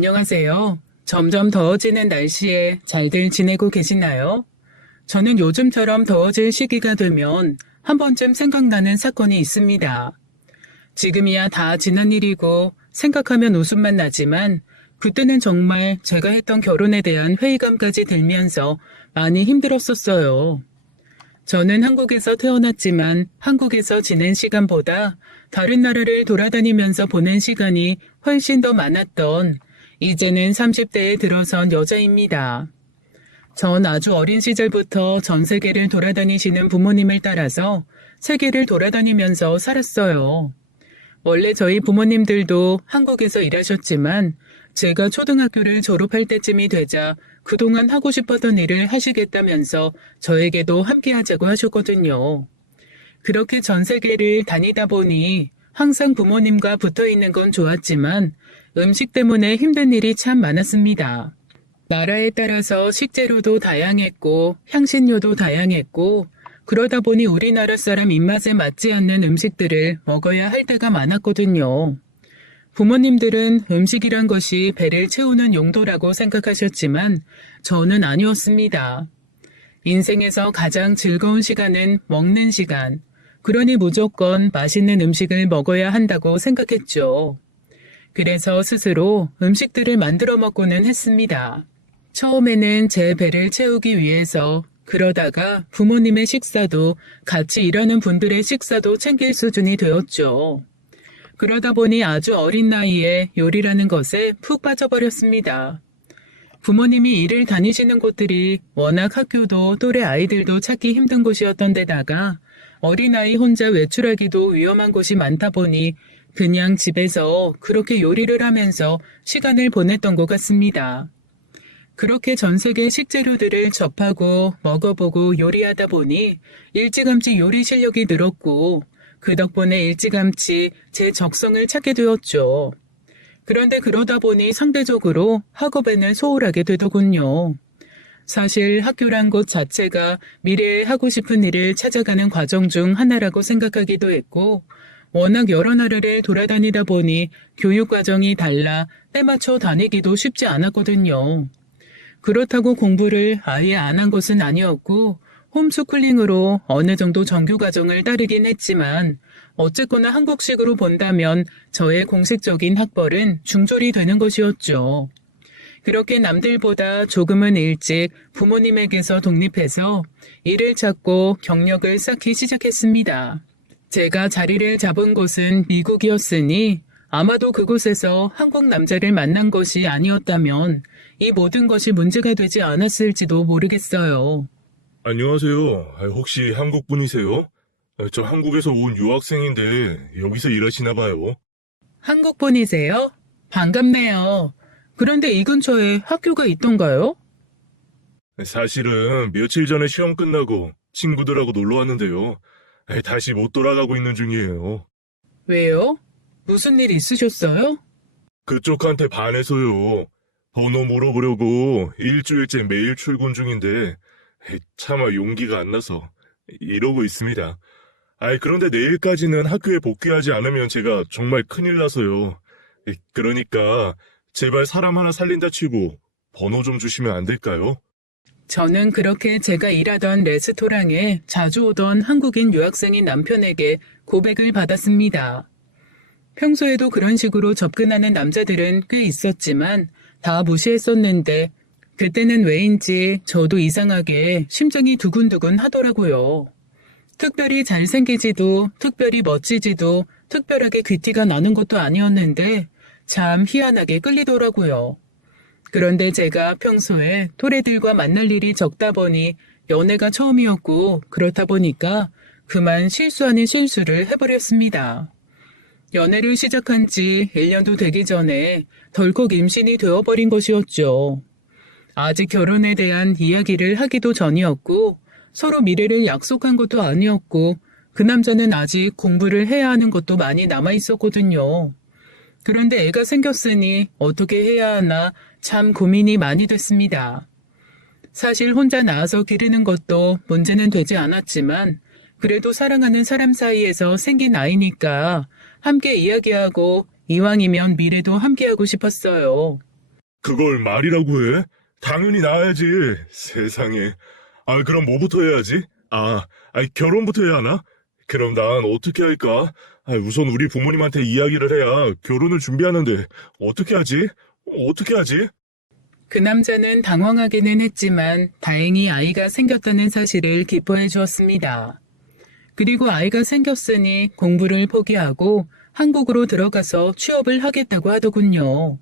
안녕하세요. 점점 더워지는 날씨에 잘들 지내고 계시나요? 저는 요즘처럼 더워질 시기가 되면 한 번쯤 생각나는 사건이 있습니다. 지금이야 다 지난 일이고 생각하면 웃음만 나지만 그때는 정말 제가 했던 결혼에 대한 회의감까지 들면서 많이 힘들었었어요. 저는 한국에서 태어났지만 한국에서 지낸 시간보다 다른 나라를 돌아다니면서 보낸 시간이 훨씬 더 많았던 이제는 30대에 들어선 여자입니다. 전 아주 어린 시절부터 전 세계를 돌아다니시는 부모님을 따라서 세계를 돌아다니면서 살았어요. 원래 저희 부모님들도 한국에서 일하셨지만 제가 초등학교를 졸업할 때쯤이 되자 그동안 하고 싶었던 일을 하시겠다면서 저에게도 함께 하자고 하셨거든요. 그렇게 전 세계를 다니다 보니 항상 부모님과 붙어 있는 건 좋았지만 음식 때문에 힘든 일이 참 많았습니다. 나라에 따라서 식재료도 다양했고 향신료도 다양했고 그러다 보니 우리나라 사람 입맛에 맞지 않는 음식들을 먹어야 할 때가 많았거든요. 부모님들은 음식이란 것이 배를 채우는 용도라고 생각하셨지만 저는 아니었습니다. 인생에서 가장 즐거운 시간은 먹는 시간. 그러니 무조건 맛있는 음식을 먹어야 한다고 생각했죠. 그래서 스스로 음식들을 만들어 먹고는 했습니다. 처음에는 제 배를 채우기 위해서 그러다가 부모님의 식사도 같이 일하는 분들의 식사도 챙길 수준이 되었죠. 그러다 보니 아주 어린 나이에 요리라는 것에 푹 빠져버렸습니다. 부모님이 일을 다니시는 곳들이 워낙 학교도 또래 아이들도 찾기 힘든 곳이었던 데다가 어린아이 혼자 외출하기도 위험한 곳이 많다 보니 그냥 집에서 그렇게 요리를 하면서 시간을 보냈던 것 같습니다. 그렇게 전 세계 식재료들을 접하고 먹어보고 요리하다 보니 일찌감치 요리 실력이 늘었고 그 덕분에 일찌감치 제 적성을 찾게 되었죠. 그런데 그러다 보니 상대적으로 학업에는 소홀하게 되더군요. 사실 학교란 곳 자체가 미래에 하고 싶은 일을 찾아가는 과정 중 하나라고 생각하기도 했고 워낙 여러 나라를 돌아다니다 보니 교육 과정이 달라 때맞춰 다니기도 쉽지 않았거든요. 그렇다고 공부를 아예 안 한 것은 아니었고 홈스쿨링으로 어느 정도 정규 과정을 따르긴 했지만 어쨌거나 한국식으로 본다면 저의 공식적인 학벌은 중졸이 되는 것이었죠. 그렇게 남들보다 조금은 일찍 부모님에게서 독립해서 일을 찾고 경력을 쌓기 시작했습니다. 제가 자리를 잡은 곳은 미국이었으니 아마도 그곳에서 한국 남자를 만난 것이 아니었다면 이 모든 것이 문제가 되지 않았을지도 모르겠어요. 안녕하세요. 혹시 한국 분이세요? 저 한국에서 온 유학생인데 여기서 일하시나 봐요. 한국 분이세요? 반갑네요. 그런데 이 근처에 학교가 있던가요? 사실은 며칠 전에 시험 끝나고 친구들하고 놀러 왔는데요. 다시 못 돌아가고 있는 중이에요. 왜요? 무슨 일 있으셨어요? 그쪽한테 반해서요. 번호 물어보려고 일주일째 매일 출근 중인데 차마 용기가 안 나서 이러고 있습니다. 그런데 내일까지는 학교에 복귀하지 않으면 제가 정말 큰일 나서요. 그러니까 제발 사람 하나 살린다 치고 번호 좀 주시면 안 될까요? 저는 그렇게 제가 일하던 레스토랑에 자주 오던 한국인 유학생인 남편에게 고백을 받았습니다. 평소에도 그런 식으로 접근하는 남자들은 꽤 있었지만 다 무시했었는데 그때는 왜인지 저도 이상하게 심장이 두근두근 하더라고요. 특별히 잘생기지도 특별히 멋지지도 특별하게 귀티가 나는 것도 아니었는데 참 희한하게 끌리더라고요. 그런데 제가 평소에 또래들과 만날 일이 적다 보니 연애가 처음이었고 그렇다 보니까 그만 실수 아닌 실수를 해버렸습니다. 연애를 시작한 지 1년도 되기 전에 덜컥 임신이 되어버린 것이었죠. 아직 결혼에 대한 이야기를 하기도 전이었고 서로 미래를 약속한 것도 아니었고 그 남자는 아직 공부를 해야 하는 것도 많이 남아있었거든요. 그런데 애가 생겼으니 어떻게 해야 하나 참 고민이 많이 됐습니다. 사실 혼자 낳아서 기르는 것도 문제는 되지 않았지만 그래도 사랑하는 사람 사이에서 생긴 아이니까 함께 이야기하고 이왕이면 미래도 함께하고 싶었어요. 그걸 말이라고 해? 당연히 나야지. 세상에. 그럼 뭐부터 해야지? 결혼부터 해야 하나? 그럼 난 어떻게 할까? 우선 우리 부모님한테 이야기를 해야 결혼을 준비하는데 어떻게 하지? 어떻게 하지? 그 남자는 당황하기는 했지만 다행히 아이가 생겼다는 사실을 기뻐해 주었습니다. 그리고 아이가 생겼으니 공부를 포기하고 한국으로 들어가서 취업을 하겠다고 하더군요.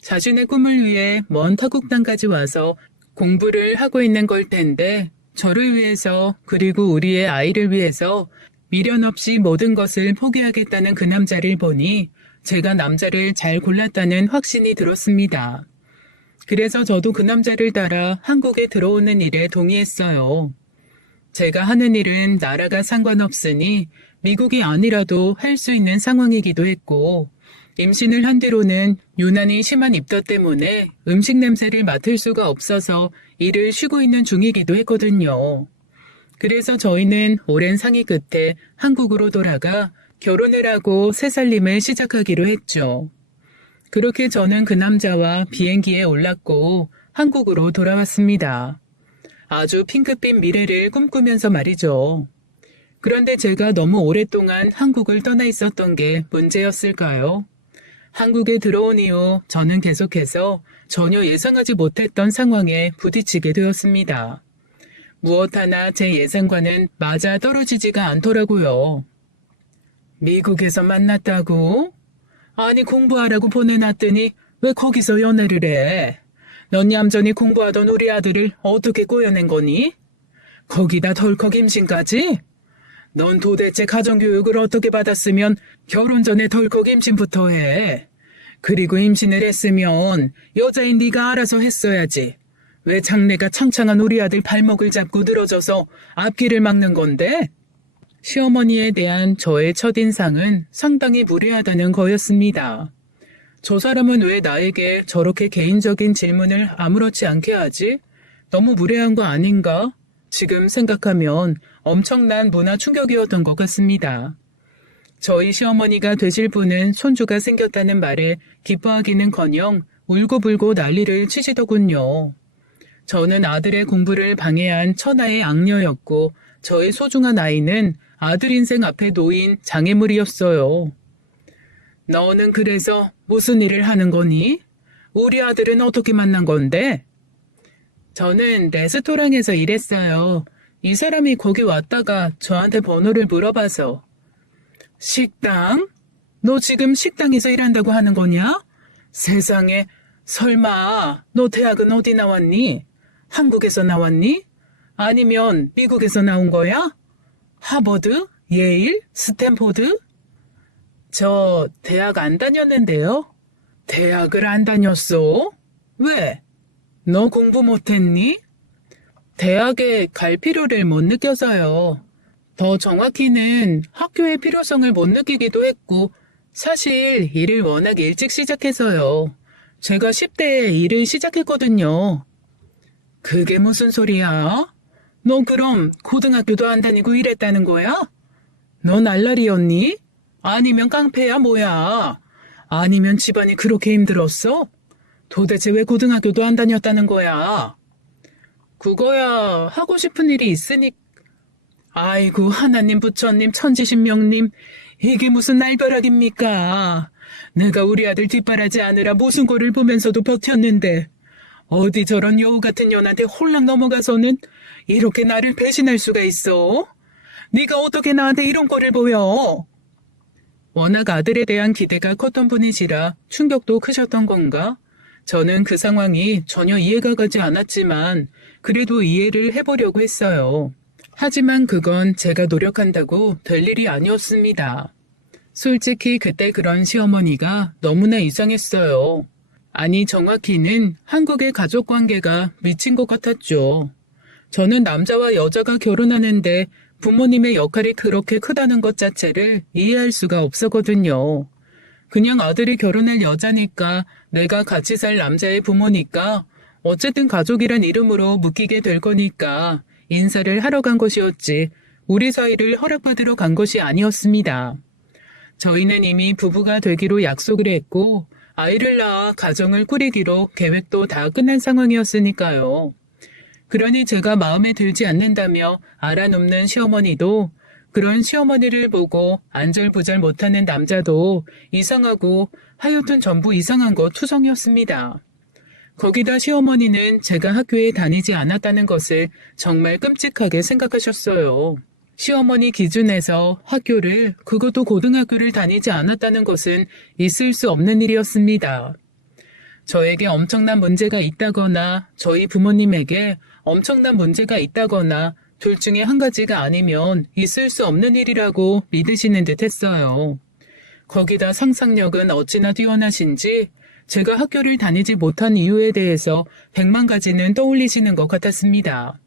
자신의 꿈을 위해 먼 타국 땅까지 와서 공부를 하고 있는 걸 텐데 저를 위해서 그리고 우리의 아이를 위해서 미련 없이 모든 것을 포기하겠다는 그 남자를 보니 제가 남자를 잘 골랐다는 확신이 들었습니다. 그래서 저도 그 남자를 따라 한국에 들어오는 일에 동의했어요. 제가 하는 일은 나라가 상관없으니 미국이 아니라도 할 수 있는 상황이기도 했고 임신을 한 뒤로는 유난히 심한 입덧 때문에 음식 냄새를 맡을 수가 없어서 일을 쉬고 있는 중이기도 했거든요. 그래서 저희는 오랜 상의 끝에 한국으로 돌아가 결혼을 하고 새 살림을 시작하기로 했죠. 그렇게 저는 그 남자와 비행기에 올랐고 한국으로 돌아왔습니다. 아주 핑크빛 미래를 꿈꾸면서 말이죠. 그런데 제가 너무 오랫동안 한국을 떠나 있었던 게 문제였을까요? 한국에 들어온 이후 저는 계속해서 전혀 예상하지 못했던 상황에 부딪히게 되었습니다. 무엇 하나 제 예상과는 맞아 떨어지지가 않더라고요. 미국에서 만났다고? 아니 공부하라고 보내놨더니 왜 거기서 연애를 해? 넌 얌전히 공부하던 우리 아들을 어떻게 꼬여낸 거니? 거기다 덜컥 임신까지? 넌 도대체 가정교육을 어떻게 받았으면 결혼 전에 덜컥 임신부터 해. 그리고 임신을 했으면 여자인 네가 알아서 했어야지. 왜 장래가 창창한 우리 아들 발목을 잡고 늘어져서 앞길을 막는 건데? 시어머니에 대한 저의 첫인상은 상당히 무례하다는 거였습니다. 저 사람은 왜 나에게 저렇게 개인적인 질문을 아무렇지 않게 하지? 너무 무례한 거 아닌가? 지금 생각하면 엄청난 문화 충격이었던 것 같습니다. 저희 시어머니가 되실 분은 손주가 생겼다는 말에 기뻐하기는커녕 울고불고 난리를 치시더군요. 저는 아들의 공부를 방해한 천하의 악녀였고 저의 소중한 아이는 아들 인생 앞에 놓인 장애물이었어요. 너는 그래서 무슨 일을 하는 거니? 우리 아들은 어떻게 만난 건데? 저는 레스토랑에서 일했어요. 이 사람이 거기 왔다가 저한테 번호를 물어봐서. 식당? 너 지금 식당에서 일한다고 하는 거냐? 세상에, 설마 너 대학은 어디 나왔니? 한국에서 나왔니? 아니면 미국에서 나온 거야? 하버드? 예일? 스탠포드? 저 대학 안 다녔는데요. 대학을 안 다녔어? 왜? 너 공부 못했니? 대학에 갈 필요를 못 느껴서요. 더 정확히는 학교의 필요성을 못 느끼기도 했고 사실 일을 워낙 일찍 시작해서요. 제가 10대에 일을 시작했거든요. 그게 무슨 소리야? 너 그럼 고등학교도 안 다니고 일했다는 거야? 너 날라리였니? 아니면 깡패야 뭐야? 아니면 집안이 그렇게 힘들었어? 도대체 왜 고등학교도 안 다녔다는 거야? 그거야 하고 싶은 일이 있으니. 아이고 하나님 부처님 천지신명님 이게 무슨 날벼락입니까? 내가 우리 아들 뒷바라지 하느라 모순골을 보면서도 버텼는데 어디 저런 여우 같은 년한테 홀랑 넘어가서는 이렇게 나를 배신할 수가 있어? 네가 어떻게 나한테 이런 꼴을 보여? 워낙 아들에 대한 기대가 컸던 분이시라 충격도 크셨던 건가? 저는 그 상황이 전혀 이해가 가지 않았지만 그래도 이해를 해보려고 했어요. 하지만 그건 제가 노력한다고 될 일이 아니었습니다. 솔직히 그때 그런 시어머니가 너무나 이상했어요. 아니 정확히는 한국의 가족관계가 미친 것 같았죠. 저는 남자와 여자가 결혼하는데 부모님의 역할이 그렇게 크다는 것 자체를 이해할 수가 없었거든요. 그냥 아들이 결혼할 여자니까 내가 같이 살 남자의 부모니까 어쨌든 가족이란 이름으로 묶이게 될 거니까 인사를 하러 간 것이었지 우리 사이를 허락받으러 간 것이 아니었습니다. 저희는 이미 부부가 되기로 약속을 했고 아이를 낳아 가정을 꾸리기로 계획도 다 끝난 상황이었으니까요. 그러니 제가 마음에 들지 않는다며 알아놓는 시어머니도 그런 시어머니를 보고 안절부절 못하는 남자도 이상하고 하여튼 전부 이상한 거 투성이었습니다. 거기다 시어머니는 제가 학교에 다니지 않았다는 것을 정말 끔찍하게 생각하셨어요. 시어머니 기준에서 학교를, 그것도 고등학교를 다니지 않았다는 것은 있을 수 없는 일이었습니다. 저에게 엄청난 문제가 있다거나 저희 부모님에게 엄청난 문제가 있다거나 둘 중에 한 가지가 아니면 있을 수 없는 일이라고 믿으시는 듯 했어요. 거기다 상상력은 어찌나 뛰어나신지 제가 학교를 다니지 못한 이유에 대해서 100만 가지는 떠올리시는 것 같았습니다.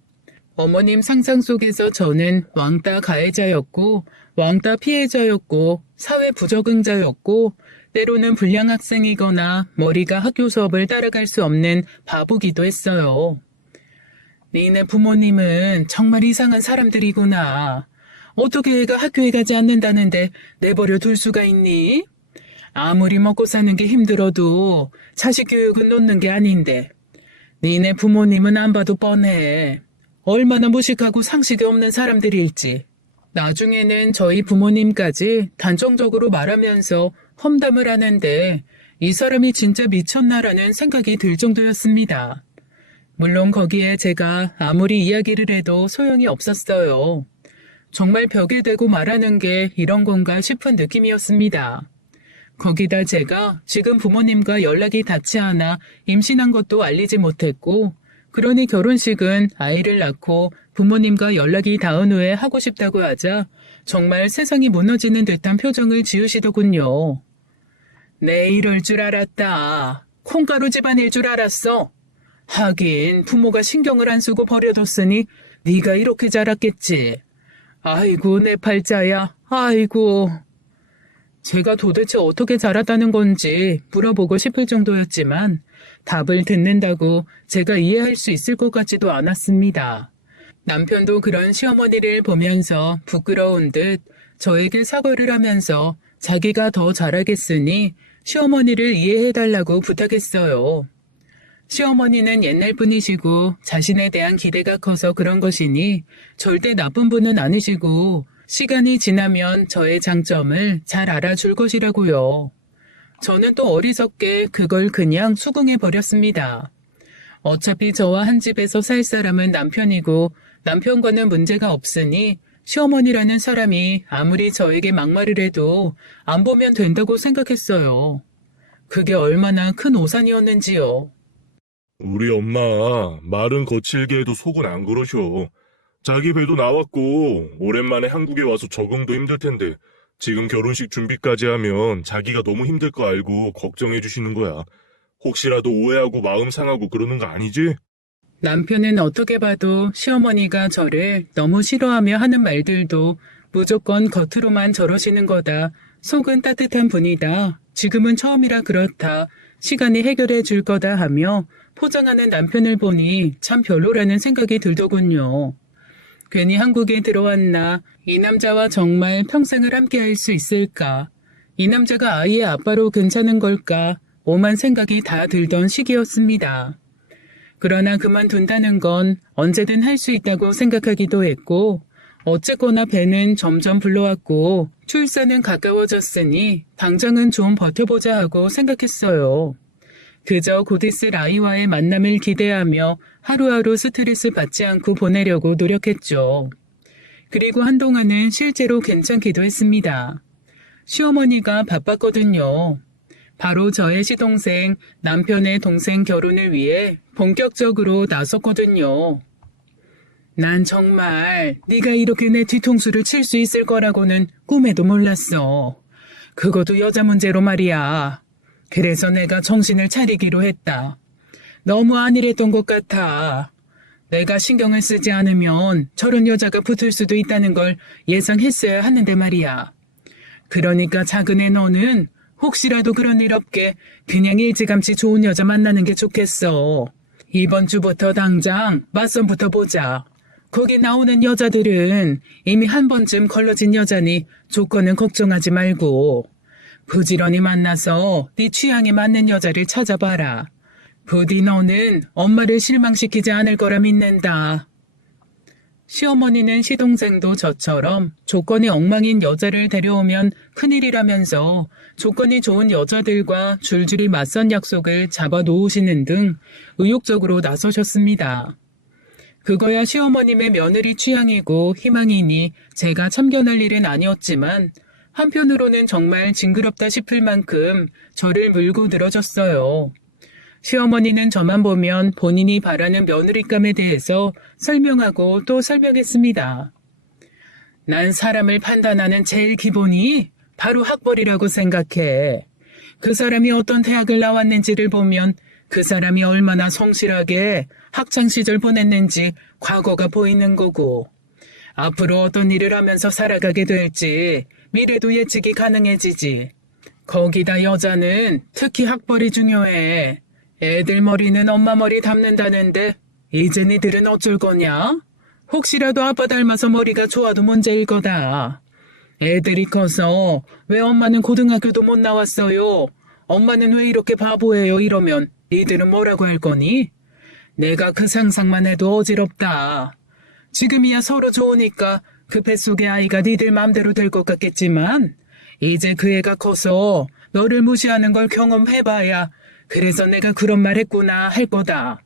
어머님 상상 속에서 저는 왕따 가해자였고 왕따 피해자였고 사회 부적응자였고 때로는 불량 학생이거나 머리가 학교 수업을 따라갈 수 없는 바보기도 했어요. 니네 부모님은 정말 이상한 사람들이구나. 어떻게 애가 학교에 가지 않는다는데 내버려 둘 수가 있니? 아무리 먹고 사는 게 힘들어도 자식 교육은 놓는 게 아닌데. 니네 부모님은 안 봐도 뻔해. 얼마나 무식하고 상식이 없는 사람들일지. 나중에는 저희 부모님까지 단정적으로 말하면서 험담을 하는데 이 사람이 진짜 미쳤나라는 생각이 들 정도였습니다. 물론 거기에 제가 아무리 이야기를 해도 소용이 없었어요. 정말 벽에 대고 말하는 게 이런 건가 싶은 느낌이었습니다. 거기다 제가 지금 부모님과 연락이 닿지 않아 임신한 것도 알리지 못했고, 그러니 결혼식은 아이를 낳고 부모님과 연락이 닿은 후에 하고 싶다고 하자 정말 세상이 무너지는 듯한 표정을 지으시더군요. 내 이럴 줄 알았다. 콩가루 집안일 줄 알았어. 하긴 부모가 신경을 안 쓰고 버려뒀으니 네가 이렇게 자랐겠지. 아이고 내 팔자야. 아이고. 제가 도대체 어떻게 자랐다는 건지 물어보고 싶을 정도였지만 답을 듣는다고 제가 이해할 수 있을 것 같지도 않았습니다. 남편도 그런 시어머니를 보면서 부끄러운 듯 저에게 사과를 하면서 자기가 더 잘하겠으니 시어머니를 이해해달라고 부탁했어요. 시어머니는 옛날 분이시고 자신에 대한 기대가 커서 그런 것이니 절대 나쁜 분은 아니시고 시간이 지나면 저의 장점을 잘 알아줄 것이라고요. 저는 또 어리석게 그걸 그냥 수긍해버렸습니다. 어차피 저와 한 집에서 살 사람은 남편이고 남편과는 문제가 없으니 시어머니라는 사람이 아무리 저에게 막말을 해도 안 보면 된다고 생각했어요. 그게 얼마나 큰 오산이었는지요. 우리 엄마 말은 거칠게 해도 속은 안 그러셔. 자기 배도 나왔고 오랜만에 한국에 와서 적응도 힘들 텐데 지금 결혼식 준비까지 하면 자기가 너무 힘들 거 알고 걱정해 주시는 거야. 혹시라도 오해하고 마음 상하고 그러는 거 아니지? 남편은 어떻게 봐도 시어머니가 저를 너무 싫어하며 하는 말들도 무조건 겉으로만 저러시는 거다. 속은 따뜻한 분이다. 지금은 처음이라 그렇다. 시간이 해결해 줄 거다 하며 포장하는 남편을 보니 참 별로라는 생각이 들더군요. 괜히 한국에 들어왔나? 이 남자와 정말 평생을 함께 할 수 있을까? 이 남자가 아이의 아빠로 괜찮은 걸까? 오만 생각이 다 들던 시기였습니다. 그러나 그만둔다는 건 언제든 할 수 있다고 생각하기도 했고, 어쨌거나 배는 점점 불러왔고 출산은 가까워졌으니 당장은 좀 버텨보자 하고 생각했어요. 그저 곧 있을 아이와의 만남을 기대하며 하루하루 스트레스 받지 않고 보내려고 노력했죠. 그리고 한동안은 실제로 괜찮기도 했습니다. 시어머니가 바빴거든요. 바로 저의 시동생, 남편의 동생 결혼을 위해 본격적으로 나섰거든요. 난 정말 네가 이렇게 내 뒤통수를 칠 수 있을 거라고는 꿈에도 몰랐어. 그것도 여자 문제로 말이야. 그래서 내가 정신을 차리기로 했다. 너무 안일했던 것 같아. 내가 신경을 쓰지 않으면 저런 여자가 붙을 수도 있다는 걸 예상했어야 하는데 말이야. 그러니까 작은 애 너는 혹시라도 그런 일 없게 그냥 일찌감치 좋은 여자 만나는 게 좋겠어. 이번 주부터 당장 맞선부터 보자. 거기 나오는 여자들은 이미 한 번쯤 걸러진 여자니 조건은 걱정하지 말고. 부지런히 만나서 네 취향에 맞는 여자를 찾아봐라. 부디 너는 엄마를 실망시키지 않을 거라 믿는다. 시어머니는 시동생도 저처럼 조건이 엉망인 여자를 데려오면 큰일이라면서 조건이 좋은 여자들과 줄줄이 맞선 약속을 잡아 놓으시는 등 의욕적으로 나서셨습니다. 그거야 시어머님의 며느리 취향이고 희망이니 제가 참견할 일은 아니었지만 한편으로는 정말 징그럽다 싶을 만큼 저를 물고 늘어졌어요. 시어머니는 저만 보면 본인이 바라는 며느리감에 대해서 설명하고 또 설명했습니다. 난 사람을 판단하는 제일 기본이 바로 학벌이라고 생각해. 그 사람이 어떤 대학을 나왔는지를 보면 그 사람이 얼마나 성실하게 학창시절 보냈는지 과거가 보이는 거고, 앞으로 어떤 일을 하면서 살아가게 될지 미래도 예측이 가능해지지. 거기다 여자는 특히 학벌이 중요해. 애들 머리는 엄마 머리 닮는다는데 이제 니들은 어쩔 거냐? 혹시라도 아빠 닮아서 머리가 좋아도 문제일 거다. 애들이 커서 왜 엄마는 고등학교도 못 나왔어요? 엄마는 왜 이렇게 바보예요? 이러면 니들은 뭐라고 할 거니? 내가 그 상상만 해도 어지럽다. 지금이야 서로 좋으니까 그 뱃속의 아이가 니들 맘대로 될 것 같겠지만 이제 그 애가 커서 너를 무시하는 걸 경험해봐야 그래서 내가 그런 말 했구나 할 거다.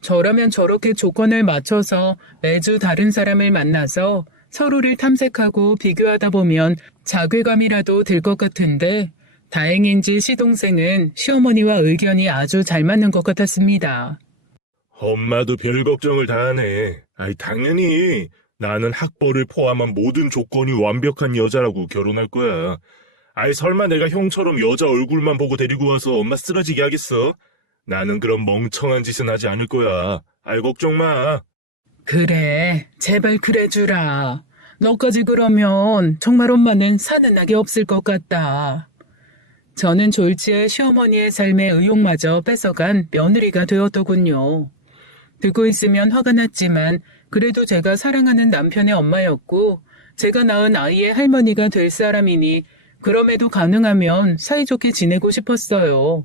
저라면 저렇게 조건을 맞춰서 매주 다른 사람을 만나서 서로를 탐색하고 비교하다 보면 자괴감이라도 들 것 같은데 다행인지 시동생은 시어머니와 의견이 아주 잘 맞는 것 같았습니다. 엄마도 별 걱정을 다 하네. 당연히 나는 학벌을 포함한 모든 조건이 완벽한 여자라고 결혼할 거야. 설마 내가 형처럼 여자 얼굴만 보고 데리고 와서 엄마 쓰러지게 하겠어? 나는 그런 멍청한 짓은 하지 않을 거야. 걱정 마. 그래, 제발 그래주라. 너까지 그러면 정말 엄마는 사는 낙이 없을 것 같다. 저는 졸지에 시어머니의 삶의 의욕마저 뺏어간 며느리가 되었더군요. 듣고 있으면 화가 났지만 그래도 제가 사랑하는 남편의 엄마였고 제가 낳은 아이의 할머니가 될 사람이니 그럼에도 가능하면 사이좋게 지내고 싶었어요.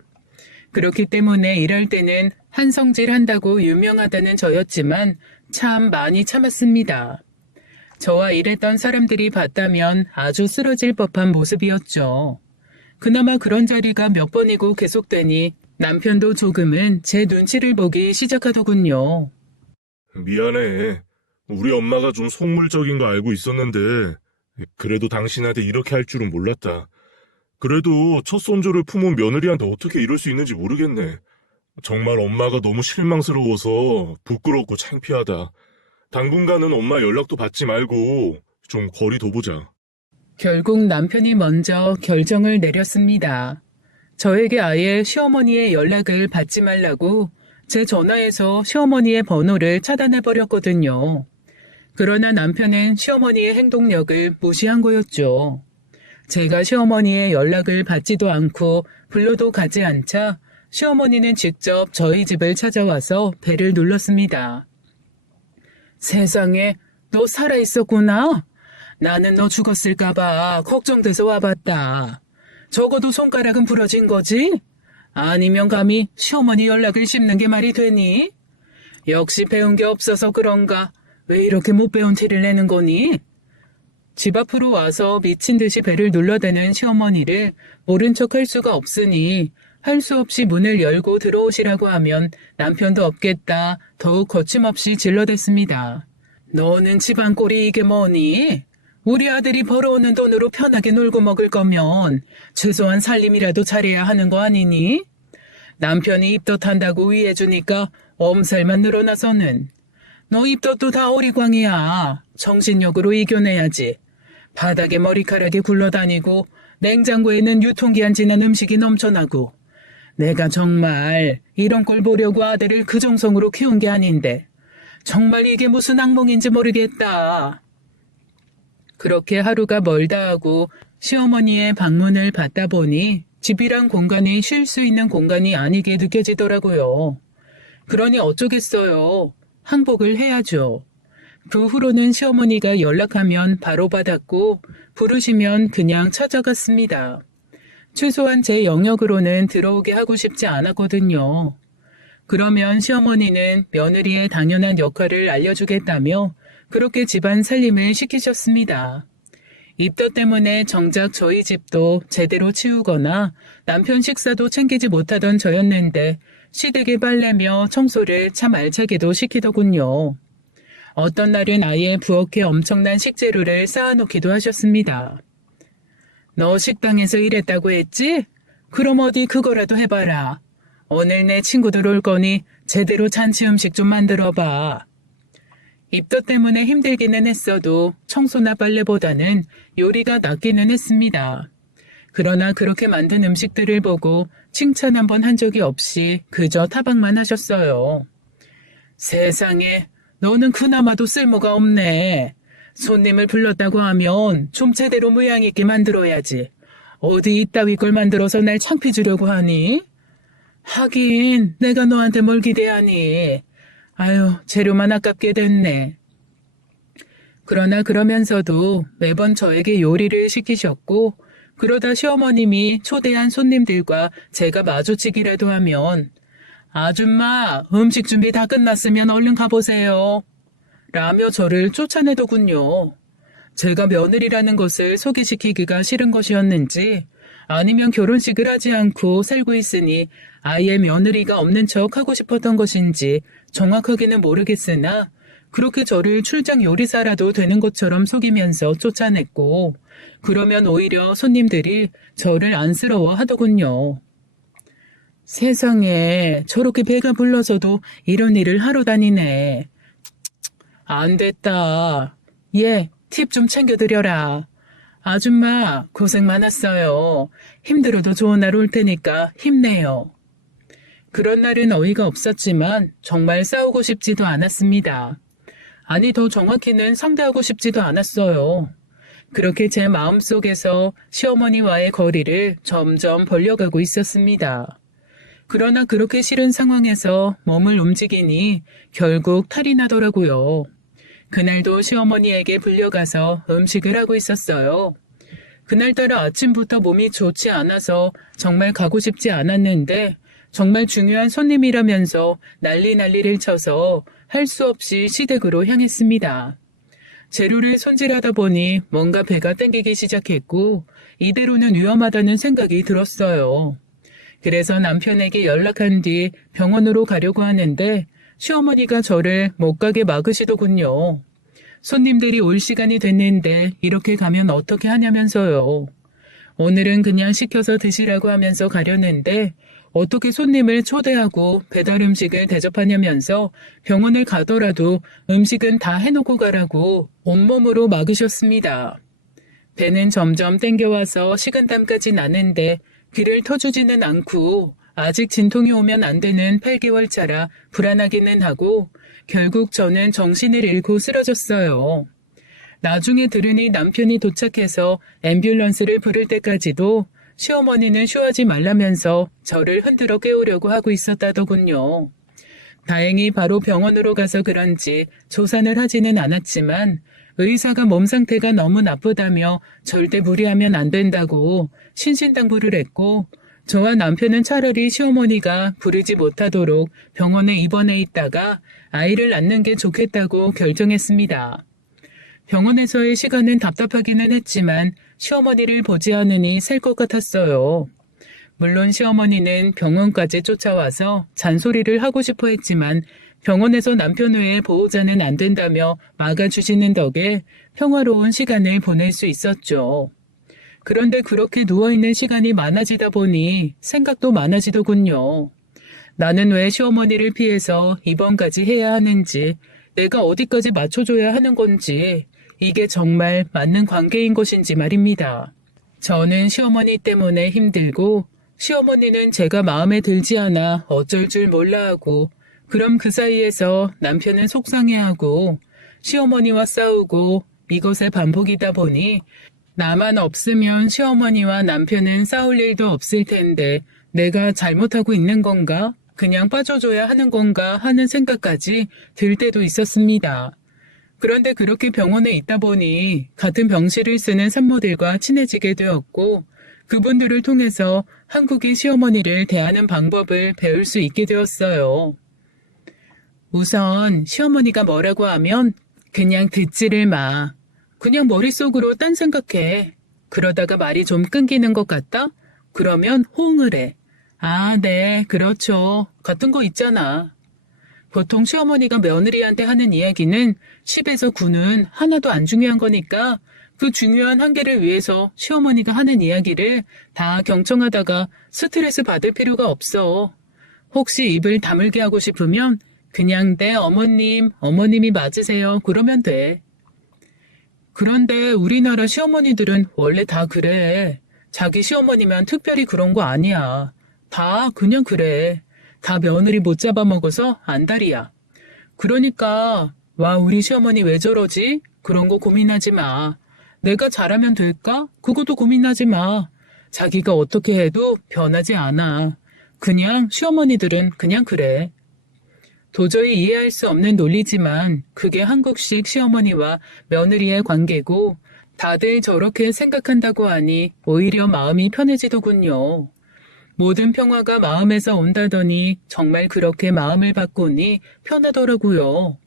그렇기 때문에 일할 때는 한성질 한다고 유명하다는 저였지만 참 많이 참았습니다. 저와 일했던 사람들이 봤다면 아주 쓰러질 법한 모습이었죠. 그나마 그런 자리가 몇 번이고 계속되니 남편도 조금은 제 눈치를 보기 시작하더군요. 미안해. 우리 엄마가 좀 속물적인 거 알고 있었는데 그래도 당신한테 이렇게 할 줄은 몰랐다. 그래도 첫 손주를 품은 며느리한테 어떻게 이럴 수 있는지 모르겠네. 정말 엄마가 너무 실망스러워서 부끄럽고 창피하다. 당분간은 엄마 연락도 받지 말고 좀 거리 둬보자. 결국 남편이 먼저 결정을 내렸습니다. 저에게 아예 시어머니의 연락을 받지 말라고 제 전화에서 시어머니의 번호를 차단해버렸거든요. 그러나 남편은 시어머니의 행동력을 무시한 거였죠. 제가 시어머니의 연락을 받지도 않고 불러도 가지 않자 시어머니는 직접 저희 집을 찾아와서 배를 눌렀습니다. 세상에, 너 살아있었구나? 나는 너 죽었을까봐 걱정돼서 와봤다. 적어도 손가락은 부러진 거지? 아니면 감히 시어머니 연락을 씹는 게 말이 되니? 역시 배운 게 없어서 그런가? 왜 이렇게 못 배운 티를 내는 거니? 집 앞으로 와서 미친 듯이 배를 눌러대는 시어머니를 모른 척 할 수가 없으니 할 수 없이 문을 열고 들어오시라고 하면 남편도 없겠다 더욱 거침없이 질러댔습니다. 너는 집안 꼴이 이게 뭐니? 우리 아들이 벌어오는 돈으로 편하게 놀고 먹을 거면 최소한 살림이라도 잘해야 하는 거 아니니? 남편이 입덧한다고 위해주니까 엄살만 늘어나서는. 너 입덧도 다 어리광이야. 정신력으로 이겨내야지. 바닥에 머리카락이 굴러다니고 냉장고에는 유통기한 지난 음식이 넘쳐나고 내가 정말 이런 걸 보려고 아들을 그 정성으로 키운 게 아닌데 정말 이게 무슨 악몽인지 모르겠다. 그렇게 하루가 멀다 하고 시어머니의 방문을 받다 보니 집이란 공간이 쉴 수 있는 공간이 아니게 느껴지더라고요. 그러니 어쩌겠어요. 항복을 해야죠. 그 후로는 시어머니가 연락하면 바로 받았고 부르시면 그냥 찾아갔습니다. 최소한 제 영역으로는 들어오게 하고 싶지 않았거든요. 그러면 시어머니는 며느리의 당연한 역할을 알려주겠다며 그렇게 집안 살림을 시키셨습니다. 입덧 때문에 정작 저희 집도 제대로 치우거나 남편 식사도 챙기지 못하던 저였는데 시댁에 빨래며 청소를 참 알차게도 시키더군요. 어떤 날은 아예 부엌에 엄청난 식재료를 쌓아놓기도 하셨습니다. 너 식당에서 일했다고 했지? 그럼 어디 그거라도 해봐라. 오늘 내 친구들 올 거니 제대로 잔치 음식 좀 만들어봐. 입덧 때문에 힘들기는 했어도 청소나 빨래보다는 요리가 낫기는 했습니다. 그러나 그렇게 만든 음식들을 보고 칭찬 한번 한 적이 없이 그저 타박만 하셨어요. 세상에, 너는 그나마도 쓸모가 없네. 손님을 불렀다고 하면 좀 제대로 모양 있게 만들어야지. 어디 이따위 걸 만들어서 날 창피 주려고 하니? 하긴 내가 너한테 뭘 기대하니. 아유, 재료만 아깝게 됐네. 그러나 그러면서도 매번 저에게 요리를 시키셨고 그러다 시어머님이 초대한 손님들과 제가 마주치기라도 하면 아줌마, 음식 준비 다 끝났으면 얼른 가보세요. 라며 저를 쫓아내더군요. 제가 며느리라는 것을 소개시키기가 싫은 것이었는지 아니면 결혼식을 하지 않고 살고 있으니 아예 며느리가 없는 척 하고 싶었던 것인지 정확하게는 모르겠으나 그렇게 저를 출장 요리사라도 되는 것처럼 속이면서 쫓아냈고 그러면 오히려 손님들이 저를 안쓰러워 하더군요. 세상에 저렇게 배가 불러서도 이런 일을 하러 다니네. 안 됐다. 얘, 팁 좀 챙겨드려라. 아줌마, 고생 많았어요. 힘들어도 좋은 날 올 테니까 힘내요. 그런 날은 어이가 없었지만 정말 싸우고 싶지도 않았습니다. 아니, 더 정확히는 상대하고 싶지도 않았어요. 그렇게 제 마음속에서 시어머니와의 거리를 점점 벌려가고 있었습니다. 그러나 그렇게 싫은 상황에서 몸을 움직이니 결국 탈이 나더라고요. 그날도 시어머니에게 불려가서 음식을 하고 있었어요. 그날따라 아침부터 몸이 좋지 않아서 정말 가고 싶지 않았는데 정말 중요한 손님이라면서 난리를 쳐서 할 수 없이 시댁으로 향했습니다. 재료를 손질하다 보니 뭔가 배가 땡기기 시작했고 이대로는 위험하다는 생각이 들었어요. 그래서 남편에게 연락한 뒤 병원으로 가려고 하는데 시어머니가 저를 못 가게 막으시더군요. 손님들이 올 시간이 됐는데 이렇게 가면 어떻게 하냐면서요. 오늘은 그냥 시켜서 드시라고 하면서 가려는데 어떻게 손님을 초대하고 배달 음식을 대접하냐면서 병원을 가더라도 음식은 다 해놓고 가라고 온몸으로 막으셨습니다. 배는 점점 땡겨와서 식은땀까지 나는데 귀를 터주지는 않고 아직 진통이 오면 안 되는 8개월 차라 불안하기는 하고 결국 저는 정신을 잃고 쓰러졌어요. 나중에 들으니 남편이 도착해서 앰뷸런스를 부를 때까지도 시어머니는 쉬하지 말라면서 저를 흔들어 깨우려고 하고 있었다더군요. 다행히 바로 병원으로 가서 그런지 조산을 하지는 않았지만 의사가 몸 상태가 너무 나쁘다며 절대 무리하면 안 된다고 신신당부를 했고 저와 남편은 차라리 시어머니가 부르지 못하도록 병원에 입원해 있다가 아이를 낳는 게 좋겠다고 결정했습니다. 병원에서의 시간은 답답하기는 했지만 시어머니를 보지 않으니 살 것 같았어요. 물론 시어머니는 병원까지 쫓아와서 잔소리를 하고 싶어 했지만 병원에서 남편 외에 보호자는 안 된다며 막아주시는 덕에 평화로운 시간을 보낼 수 있었죠. 그런데 그렇게 누워있는 시간이 많아지다 보니 생각도 많아지더군요. 나는 왜 시어머니를 피해서 입원까지 해야 하는지, 내가 어디까지 맞춰줘야 하는 건지, 이게 정말 맞는 관계인 것인지 말입니다. 저는 시어머니 때문에 힘들고 시어머니는 제가 마음에 들지 않아 어쩔 줄 몰라 하고 그럼 그 사이에서 남편은 속상해하고 시어머니와 싸우고 이것의 반복이다 보니 나만 없으면 시어머니와 남편은 싸울 일도 없을 텐데 내가 잘못하고 있는 건가? 그냥 빠져줘야 하는 건가 하는 생각까지 들 때도 있었습니다. 그런데 그렇게 병원에 있다 보니 같은 병실을 쓰는 산모들과 친해지게 되었고 그분들을 통해서 한국의 시어머니를 대하는 방법을 배울 수 있게 되었어요. 우선 시어머니가 뭐라고 하면 그냥 듣지를 마. 그냥 머릿속으로 딴 생각해. 그러다가 말이 좀 끊기는 것 같다? 그러면 호응을 해. 아, 네, 그렇죠. 같은 거 있잖아. 보통 시어머니가 며느리한테 하는 이야기는 10에서 9는 하나도 안 중요한 거니까 그 중요한 한계를 위해서 시어머니가 하는 이야기를 다 경청하다가 스트레스 받을 필요가 없어. 혹시 입을 다물게 하고 싶으면 그냥 네, 어머님, 어머님이 맞으세요. 그러면 돼. 그런데 우리나라 시어머니들은 원래 다 그래. 자기 시어머니면 특별히 그런 거 아니야. 다 그냥 그래. 다 며느리 못 잡아먹어서 안달이야. 그러니까 와 우리 시어머니 왜 저러지? 그런 거 고민하지 마. 내가 잘하면 될까? 그것도 고민하지 마. 자기가 어떻게 해도 변하지 않아. 그냥 시어머니들은 그냥 그래. 도저히 이해할 수 없는 논리지만 그게 한국식 시어머니와 며느리의 관계고 다들 저렇게 생각한다고 하니 오히려 마음이 편해지더군요. 모든 평화가 마음에서 온다더니 정말 그렇게 마음을 바꾸니 편하더라고요.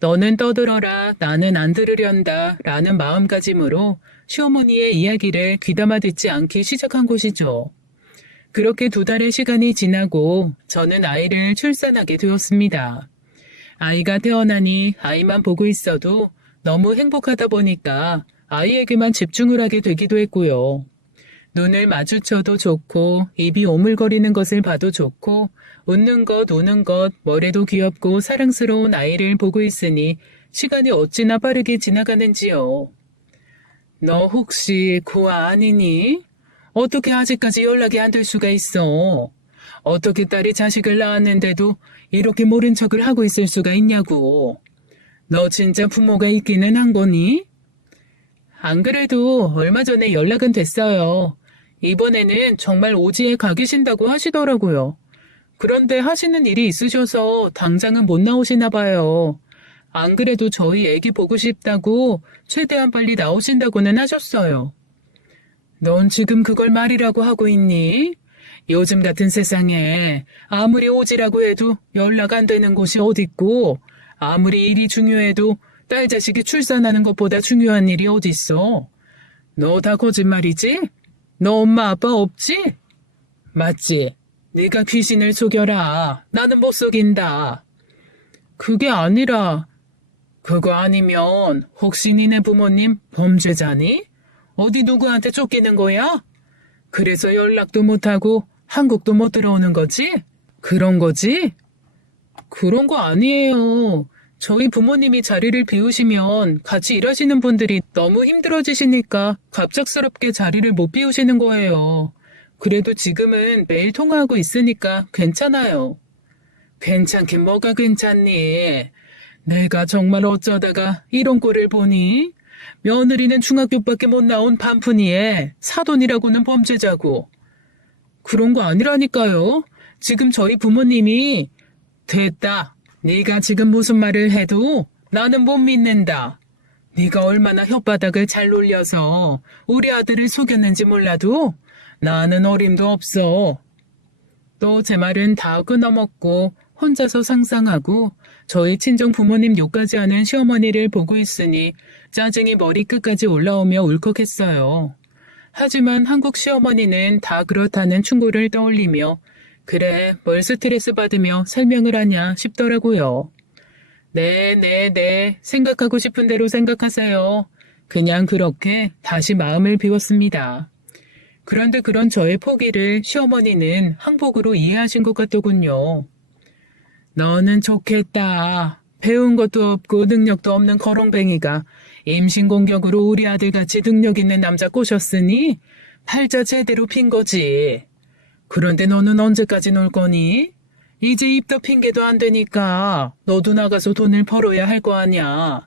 너는 떠들어라 나는 안 들으련다 라는 마음가짐으로 시어머니의 이야기를 귀담아 듣지 않기 시작한 것이죠. 그렇게 2달의 시간이 지나고 저는 아이를 출산하게 되었습니다. 아이가 태어나니 아이만 보고 있어도 너무 행복하다 보니까 아이에게만 집중을 하게 되기도 했고요. 눈을 마주쳐도 좋고 입이 오물거리는 것을 봐도 좋고 웃는 것 우는 것 뭐래도 귀엽고 사랑스러운 아이를 보고 있으니 시간이 어찌나 빠르게 지나가는지요. 너 혹시 고아 아니니? 어떻게 아직까지 연락이 안 될 수가 있어? 어떻게 딸이 자식을 낳았는데도 이렇게 모른 척을 하고 있을 수가 있냐고. 너 진짜 부모가 있기는 한 거니? 안 그래도 얼마 전에 연락은 됐어요. 이번에는 정말 오지에 가 계신다고 하시더라고요. 그런데 하시는 일이 있으셔서 당장은 못 나오시나 봐요. 안 그래도 저희 애기 보고 싶다고 최대한 빨리 나오신다고는 하셨어요. 넌 지금 그걸 말이라고 하고 있니? 요즘 같은 세상에 아무리 오지라고 해도 연락 안 되는 곳이 어딨고 아무리 일이 중요해도 딸 자식이 출산하는 것보다 중요한 일이 어딨어? 너 다 거짓말이지? 너 엄마 아빠 없지? 맞지? 네가 귀신을 속여라. 나는 못 속인다. 그게 아니라 그거 아니면 혹시 니네 부모님 범죄자니? 어디 누구한테 쫓기는 거야? 그래서 연락도 못하고 한국도 못 들어오는 거지? 그런 거지? 그런 거 아니에요. 저희 부모님이 자리를 비우시면 같이 일하시는 분들이 너무 힘들어지시니까 갑작스럽게 자리를 못 비우시는 거예요. 그래도 지금은 매일 통화하고 있으니까 괜찮아요. 괜찮긴 뭐가 괜찮니? 내가 정말 어쩌다가 이런 꼴을 보니? 며느리는 중학교밖에 못 나온 반푼이에 사돈이라고는 범죄자고. 그런 거 아니라니까요. 지금 저희 부모님이 됐다. 네가 지금 무슨 말을 해도 나는 못 믿는다. 네가 얼마나 혓바닥을 잘 놀려서 우리 아들을 속였는지 몰라도 나는 어림도 없어. 또 제 말은 다 끊어먹고 혼자서 상상하고 저희 친정 부모님 욕까지 하는 시어머니를 보고 있으니 짜증이 머리끝까지 올라오며 울컥했어요. 하지만 한국 시어머니는 다 그렇다는 충고를 떠올리며 그래, 뭘 스트레스 받으며 설명을 하냐 싶더라고요. 네. 생각하고 싶은 대로 생각하세요. 그냥 그렇게 다시 마음을 비웠습니다. 그런데 그런 저의 포기를 시어머니는 항복으로 이해하신 것 같더군요. 너는 좋겠다. 배운 것도 없고 능력도 없는 거렁뱅이가 임신공격으로 우리 아들같이 능력 있는 남자 꼬셨으니 팔자 제대로 핀 거지. 그런데 너는 언제까지 놀 거니? 이제 입도 핑계도 안 되니까 너도 나가서 돈을 벌어야 할 거 아냐.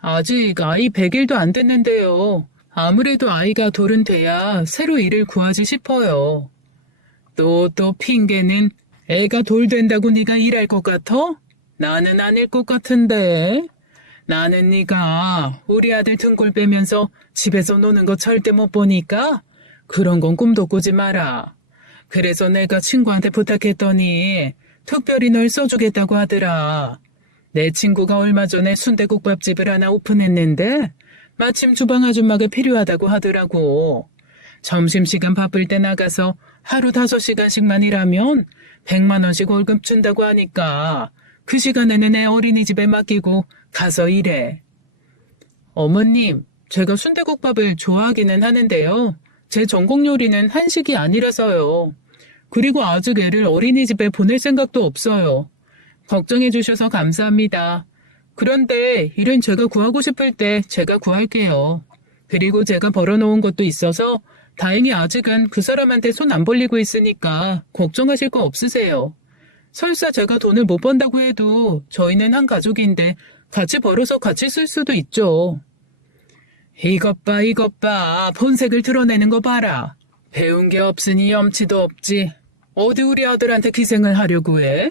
아직 아이 100일도 안 됐는데요. 아무래도 아이가 돌은 돼야 새로 일을 구하지 싶어요. 또 핑계는 애가 돌 된다고 네가 일할 것 같아? 나는 아닐 것 같은데. 나는 네가 우리 아들 등골 빼면서 집에서 노는 거 절대 못 보니까 그런 건 꿈도 꾸지 마라. 그래서 내가 친구한테 부탁했더니 특별히 널 써주겠다고 하더라. 내 친구가 얼마 전에 순대국밥집을 하나 오픈했는데 마침 주방 아줌마가 필요하다고 하더라고. 점심시간 바쁠 때 나가서 하루 5시간씩만 일하면 100만 원씩 월급 준다고 하니까 그 시간에는 애 어린이집에 맡기고 가서 일해. 어머님, 제가 순대국밥을 좋아하기는 하는데요. 제 전공 요리는 한식이 아니라서요. 그리고 아직 애를 어린이집에 보낼 생각도 없어요. 걱정해 주셔서 감사합니다. 그런데 일은 제가 구하고 싶을 때 제가 구할게요. 그리고 제가 벌어놓은 것도 있어서 다행히 아직은 그 사람한테 손 안 벌리고 있으니까 걱정하실 거 없으세요. 설사 제가 돈을 못 번다고 해도 저희는 한 가족인데 같이 벌어서 같이 쓸 수도 있죠. 이것 봐, 본색을 드러내는 거 봐라. 배운 게 없으니 염치도 없지. 어디 우리 아들한테 기생을 하려고 해?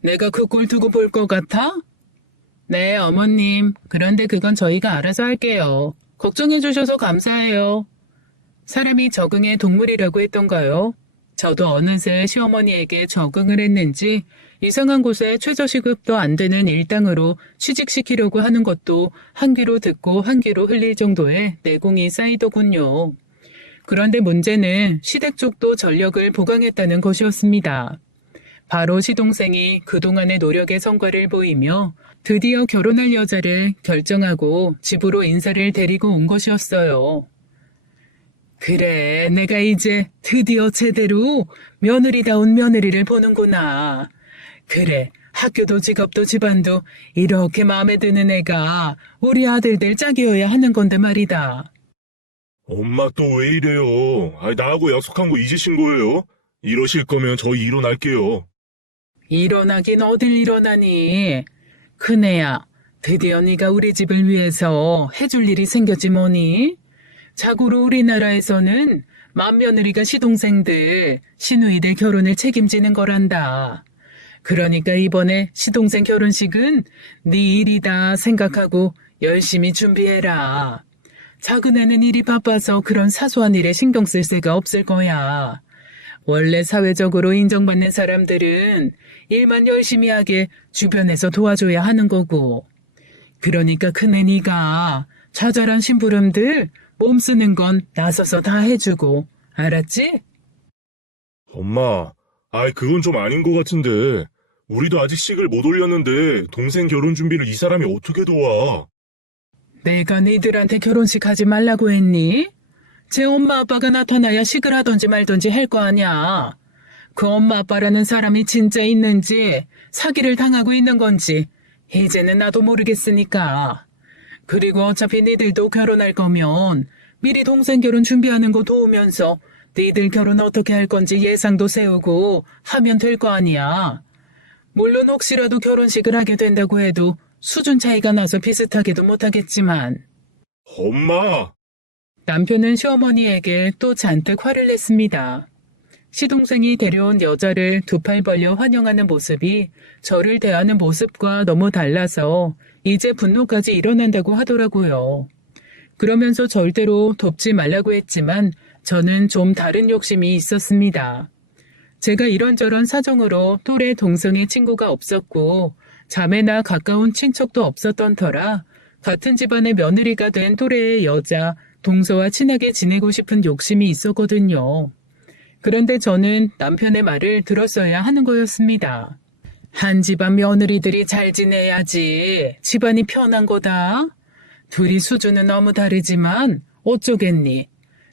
내가 그 꼴 두고 볼 것 같아? 네, 어머님. 그런데 그건 저희가 알아서 할게요. 걱정해 주셔서 감사해요. 사람이 적응의 동물이라고 했던가요? 저도 어느새 시어머니에게 적응을 했는지 이상한 곳에 최저시급도 안 되는 일당으로 취직시키려고 하는 것도 한 귀로 듣고 한 귀로 흘릴 정도의 내공이 쌓이더군요. 그런데 문제는 시댁 쪽도 전력을 보강했다는 것이었습니다. 바로 시동생이 그동안의 노력의 성과를 보이며 드디어 결혼할 여자를 결정하고 집으로 인사를 데리고 온 것이었어요. 그래, 내가 이제 드디어 제대로 며느리다운 며느리를 보는구나. 그래, 학교도 직업도 집안도 이렇게 마음에 드는 애가 우리 아들들 짝이어야 하는 건데 말이다. 엄마 또 왜 이래요? 나하고 약속한 거 잊으신 거예요? 이러실 거면 저희 일어날게요. 일어나긴 어딜 일어나니. 큰애야, 드디어 네가 우리 집을 위해서 해줄 일이 생겼지 뭐니? 자고로 우리나라에서는 맏며느리가 시동생들, 시누이들 결혼을 책임지는 거란다. 그러니까 이번에 시동생 결혼식은 네 일이다 생각하고 열심히 준비해라. 작은 애는 일이 바빠서 그런 사소한 일에 신경 쓸 새가 없을 거야. 원래 사회적으로 인정받는 사람들은 일만 열심히 하게 주변에서 도와줘야 하는 거고. 그러니까 큰애 네가 자잘한 심부름들 몸 쓰는 건 나서서 다 해주고, 알았지? 엄마, 그건 좀 아닌 것 같은데. 우리도 아직 식을 못 올렸는데 동생 결혼 준비를 이 사람이 어떻게 도와? 내가 니들한테 결혼식 하지 말라고 했니? 제 엄마 아빠가 나타나야 식을 하던지 말던지 할 거 아니야. 그 엄마 아빠라는 사람이 진짜 있는지 사기를 당하고 있는 건지 이제는 나도 모르겠으니까. 그리고 어차피 니들도 결혼할 거면 미리 동생 결혼 준비하는 거 도우면서 니들 결혼 어떻게 할 건지 예상도 세우고 하면 될 거 아니야. 물론 혹시라도 결혼식을 하게 된다고 해도 수준 차이가 나서 비슷하게도 못하겠지만. 엄마! 남편은 시어머니에게 또 잔뜩 화를 냈습니다. 시동생이 데려온 여자를 두 팔 벌려 환영하는 모습이 저를 대하는 모습과 너무 달라서 이제 분노까지 일어난다고 하더라고요. 그러면서 절대로 돕지 말라고 했지만 저는 좀 다른 욕심이 있었습니다. 제가 이런저런 사정으로 또래 동성의 친구가 없었고 자매나 가까운 친척도 없었던 터라 같은 집안의 며느리가 된 또래의 여자, 동서와 친하게 지내고 싶은 욕심이 있었거든요. 그런데 저는 남편의 말을 들었어야 하는 거였습니다. 한 집안 며느리들이 잘 지내야지 집안이 편한 거다. 둘이 수준은 너무 다르지만 어쩌겠니.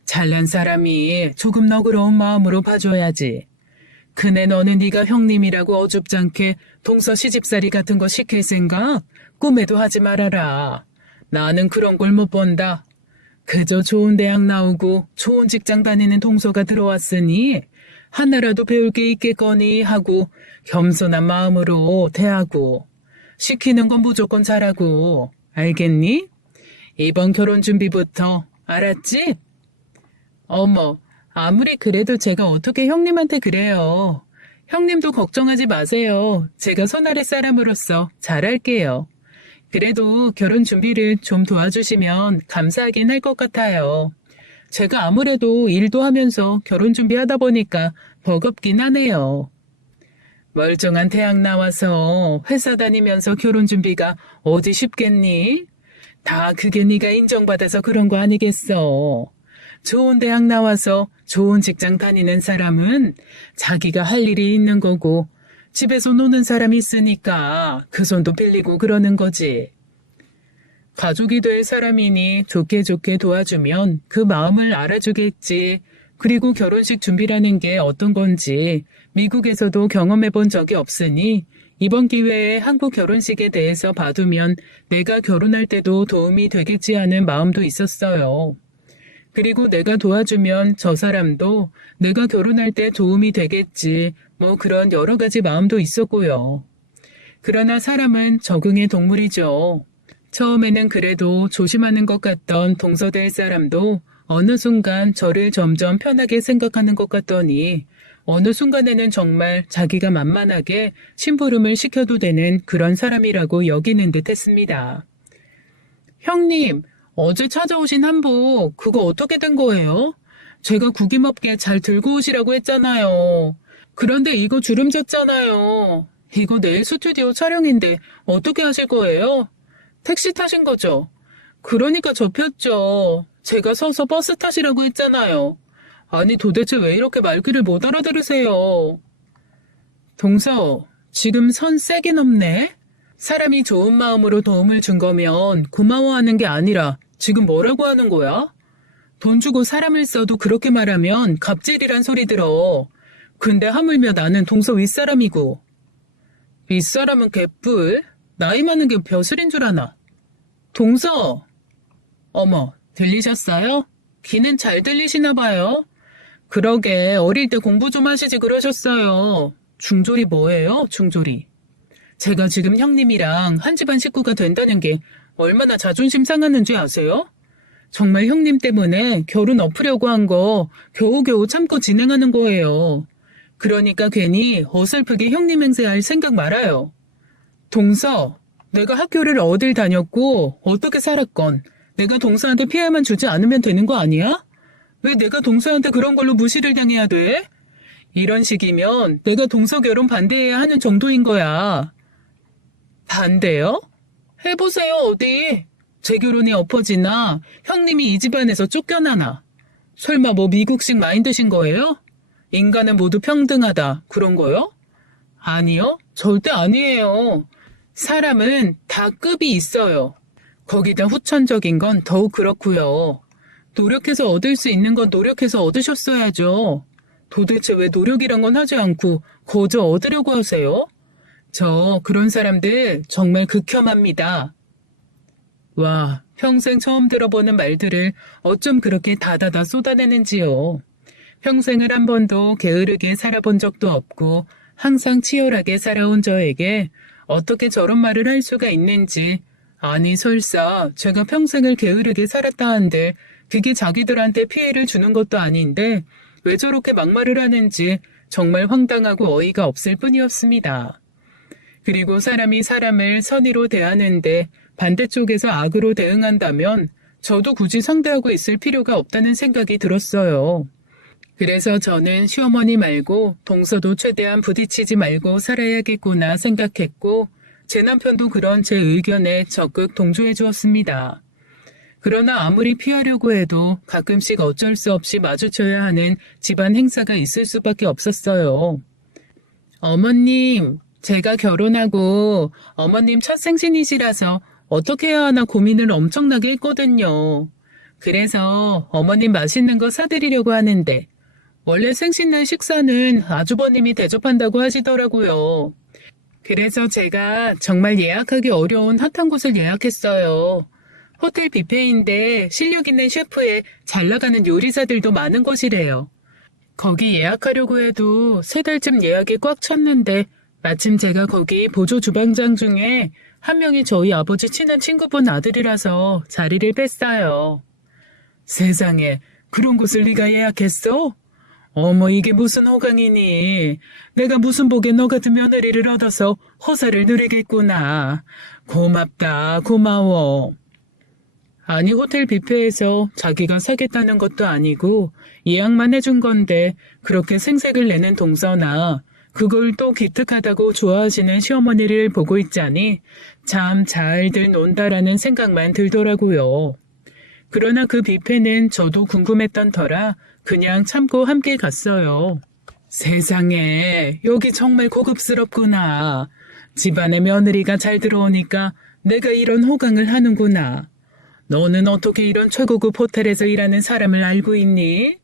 잘난 사람이 조금 너그러운 마음으로 봐줘야지. 그네 너는 네가 형님이라고 어줍지 않게 동서 시집살이 같은 거 시킬 생각 꿈에도 하지 말아라. 나는 그런 걸 못 본다. 그저 좋은 대학 나오고 좋은 직장 다니는 동서가 들어왔으니 하나라도 배울 게 있겠거니 하고 겸손한 마음으로 대하고 시키는 건 무조건 잘하고 알겠니? 이번 결혼 준비부터 알았지? 어머, 아무리 그래도 제가 어떻게 형님한테 그래요. 형님도 걱정하지 마세요. 제가 손아래 사람으로서 잘할게요. 그래도 결혼 준비를 좀 도와주시면 감사하긴 할 것 같아요. 제가 아무래도 일도 하면서 결혼 준비하다 보니까 버겁긴 하네요. 멀쩡한 대학 나와서 회사 다니면서 결혼 준비가 어디 쉽겠니? 다 그게 네가 인정받아서 그런 거 아니겠어. 좋은 대학 나와서 좋은 직장 다니는 사람은 자기가 할 일이 있는 거고 집에서 노는 사람이 있으니까 그 손도 빌리고 그러는 거지. 가족이 될 사람이니 좋게 좋게 도와주면 그 마음을 알아주겠지. 그리고 결혼식 준비라는 게 어떤 건지 미국에서도 경험해 본 적이 없으니 이번 기회에 한국 결혼식에 대해서 봐두면 내가 결혼할 때도 도움이 되겠지 하는 마음도 있었어요. 그리고 내가 도와주면 저 사람도 내가 결혼할 때 도움이 되겠지. 뭐 그런 여러 가지 마음도 있었고요. 그러나 사람은 적응의 동물이죠. 처음에는 그래도 조심하는 것 같던 동서될 사람도 어느 순간 저를 점점 편하게 생각하는 것 같더니 어느 순간에는 정말 자기가 만만하게 심부름을 시켜도 되는 그런 사람이라고 여기는 듯 했습니다. 형님, 어제 찾아오신 한복 그거 어떻게 된 거예요? 제가 구김없게 잘 들고 오시라고 했잖아요. 그런데 이거 주름 졌잖아요. 이거 내일 스튜디오 촬영인데 어떻게 하실 거예요? 택시 타신 거죠? 그러니까 접혔죠. 제가 서서 버스 타시라고 했잖아요. 아니 도대체 왜 이렇게 말귀를 못 알아들으세요? 동서, 지금 선 세게 넘네? 사람이 좋은 마음으로 도움을 준 거면 고마워하는 게 아니라 지금 뭐라고 하는 거야? 돈 주고 사람을 써도 그렇게 말하면 갑질이란 소리 들어. 근데 하물며 나는 동서 윗사람이고. 윗사람은 개뿔? 나이 많은 게 벼슬인 줄 아나. 동서! 어머, 들리셨어요? 귀는 잘 들리시나 봐요. 그러게 어릴 때 공부 좀 하시지 그러셨어요. 중졸이 뭐예요, 중졸이? 제가 지금 형님이랑 한 집안 식구가 된다는 게 얼마나 자존심 상하는지 아세요? 정말 형님 때문에 결혼 엎으려고 한 거 겨우겨우 참고 진행하는 거예요. 그러니까 괜히 어설프게 형님 행세할 생각 말아요. 동서, 내가 학교를 어딜 다녔고 어떻게 살았건 내가 동서한테 피해만 주지 않으면 되는 거 아니야? 왜 내가 동서한테 그런 걸로 무시를 당해야 돼? 이런 식이면 내가 동서 결혼 반대해야 하는 정도인 거야. 반대요? 해보세요, 어디. 제 결혼이 엎어지나 형님이 이 집안에서 쫓겨나나. 설마 뭐 미국식 마인드신 거예요? 인간은 모두 평등하다, 그런 거요? 아니요, 절대 아니에요. 사람은 다 급이 있어요. 거기다 후천적인 건 더욱 그렇고요. 노력해서 얻을 수 있는 건 노력해서 얻으셨어야죠. 도대체 왜 노력이란 건 하지 않고 거저 얻으려고 하세요? 저 그런 사람들 정말 극혐합니다. 와, 평생 처음 들어보는 말들을 어쩜 그렇게 다다다 쏟아내는지요. 평생을 한 번도 게으르게 살아본 적도 없고 항상 치열하게 살아온 저에게 어떻게 저런 말을 할 수가 있는지. 아니 설사 제가 평생을 게으르게 살았다 한들 그게 자기들한테 피해를 주는 것도 아닌데 왜 저렇게 막말을 하는지 정말 황당하고 어이가 없을 뿐이었습니다. 그리고 사람이 사람을 선의로 대하는데 반대쪽에서 악으로 대응한다면 저도 굳이 상대하고 있을 필요가 없다는 생각이 들었어요. 그래서 저는 시어머니 말고 동서도 최대한 부딪히지 말고 살아야겠구나 생각했고 제 남편도 그런 제 의견에 적극 동조해 주었습니다. 그러나 아무리 피하려고 해도 가끔씩 어쩔 수 없이 마주쳐야 하는 집안 행사가 있을 수밖에 없었어요. 어머님, 제가 결혼하고 어머님 첫 생신이시라서 어떻게 해야 하나 고민을 엄청나게 했거든요. 그래서 어머님 맛있는 거 사드리려고 하는데 원래 생신날 식사는 아주버님이 대접한다고 하시더라고요. 그래서 제가 정말 예약하기 어려운 핫한 곳을 예약했어요. 호텔 뷔페인데 실력 있는 셰프에 잘 나가는 요리사들도 많은 곳이래요. 거기 예약하려고 해도 3달쯤 예약이 꽉 찼는데 마침 제가 거기 보조 주방장 중에 한 명이 저희 아버지 친한 친구분 아들이라서 자리를 뺐어요. 세상에, 그런 곳을 네가 예약했어? 어머, 이게 무슨 호강이니. 내가 무슨 복에 너 같은 며느리를 얻어서 허사를 누리겠구나. 고맙다, 고마워. 아니, 호텔 뷔페에서 자기가 사겠다는 것도 아니고 예약만 해준 건데 그렇게 생색을 내는 동서나 그걸 또 기특하다고 좋아하시는 시어머니를 보고 있자니 참 잘들 논다라는 생각만 들더라고요. 그러나 그 뷔페는 저도 궁금했던 터라 그냥 참고 함께 갔어요. 세상에, 여기 정말 고급스럽구나. 집안에 며느리가 잘 들어오니까 내가 이런 호강을 하는구나. 너는 어떻게 이런 최고급 호텔에서 일하는 사람을 알고 있니?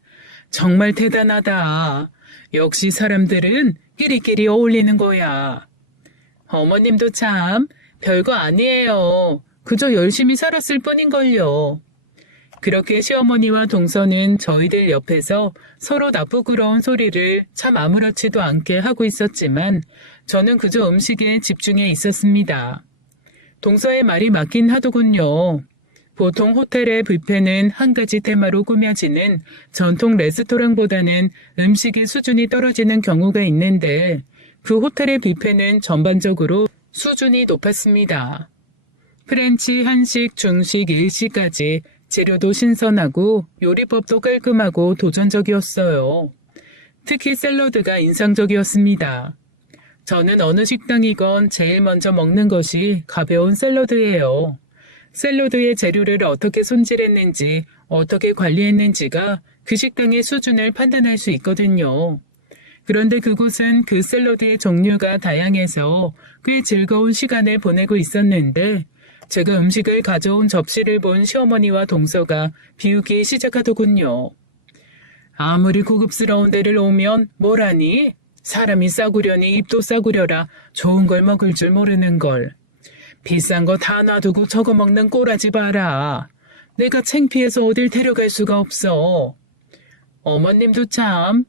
정말 대단하다. 역시 사람들은 끼리끼리 어울리는 거야. 어머님도 참 별거 아니에요. 그저 열심히 살았을 뿐인걸요. 그렇게 시어머니와 동서는 저희들 옆에서 서로 나쁘구러운 소리를 참 아무렇지도 않게 하고 있었지만 저는 그저 음식에 집중해 있었습니다. 동서의 말이 맞긴 하더군요. 보통 호텔의 뷔페는 한 가지 테마로 꾸며지는 전통 레스토랑보다는 음식의 수준이 떨어지는 경우가 있는데 그 호텔의 뷔페는 전반적으로 수준이 높았습니다. 프렌치, 한식, 중식, 일식까지 재료도 신선하고 요리법도 깔끔하고 도전적이었어요. 특히 샐러드가 인상적이었습니다. 저는 어느 식당이건 제일 먼저 먹는 것이 가벼운 샐러드예요. 샐러드의 재료를 어떻게 손질했는지, 어떻게 관리했는지가 그 식당의 수준을 판단할 수 있거든요. 그런데 그곳은 그 샐러드의 종류가 다양해서 꽤 즐거운 시간을 보내고 있었는데 제가 음식을 가져온 접시를 본 시어머니와 동서가 비우기 시작하더군요. 아무리 고급스러운 데를 오면 뭐라니? 사람이 싸구려니 입도 싸구려라 좋은 걸 먹을 줄 모르는 걸. 비싼 거 다 놔두고 저거 먹는 꼬라지 봐라. 내가 창피해서 어딜 데려갈 수가 없어. 어머님도 참.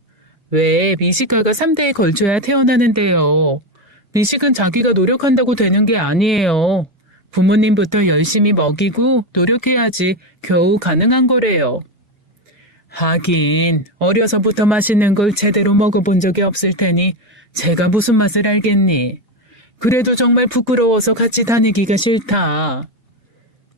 왜 미식가가 3대에 걸쳐야 태어나는데요. 미식은 자기가 노력한다고 되는 게 아니에요. 부모님부터 열심히 먹이고 노력해야지 겨우 가능한 거래요. 하긴 어려서부터 맛있는 걸 제대로 먹어본 적이 없을 테니 제가 무슨 맛을 알겠니. 그래도 정말 부끄러워서 같이 다니기가 싫다.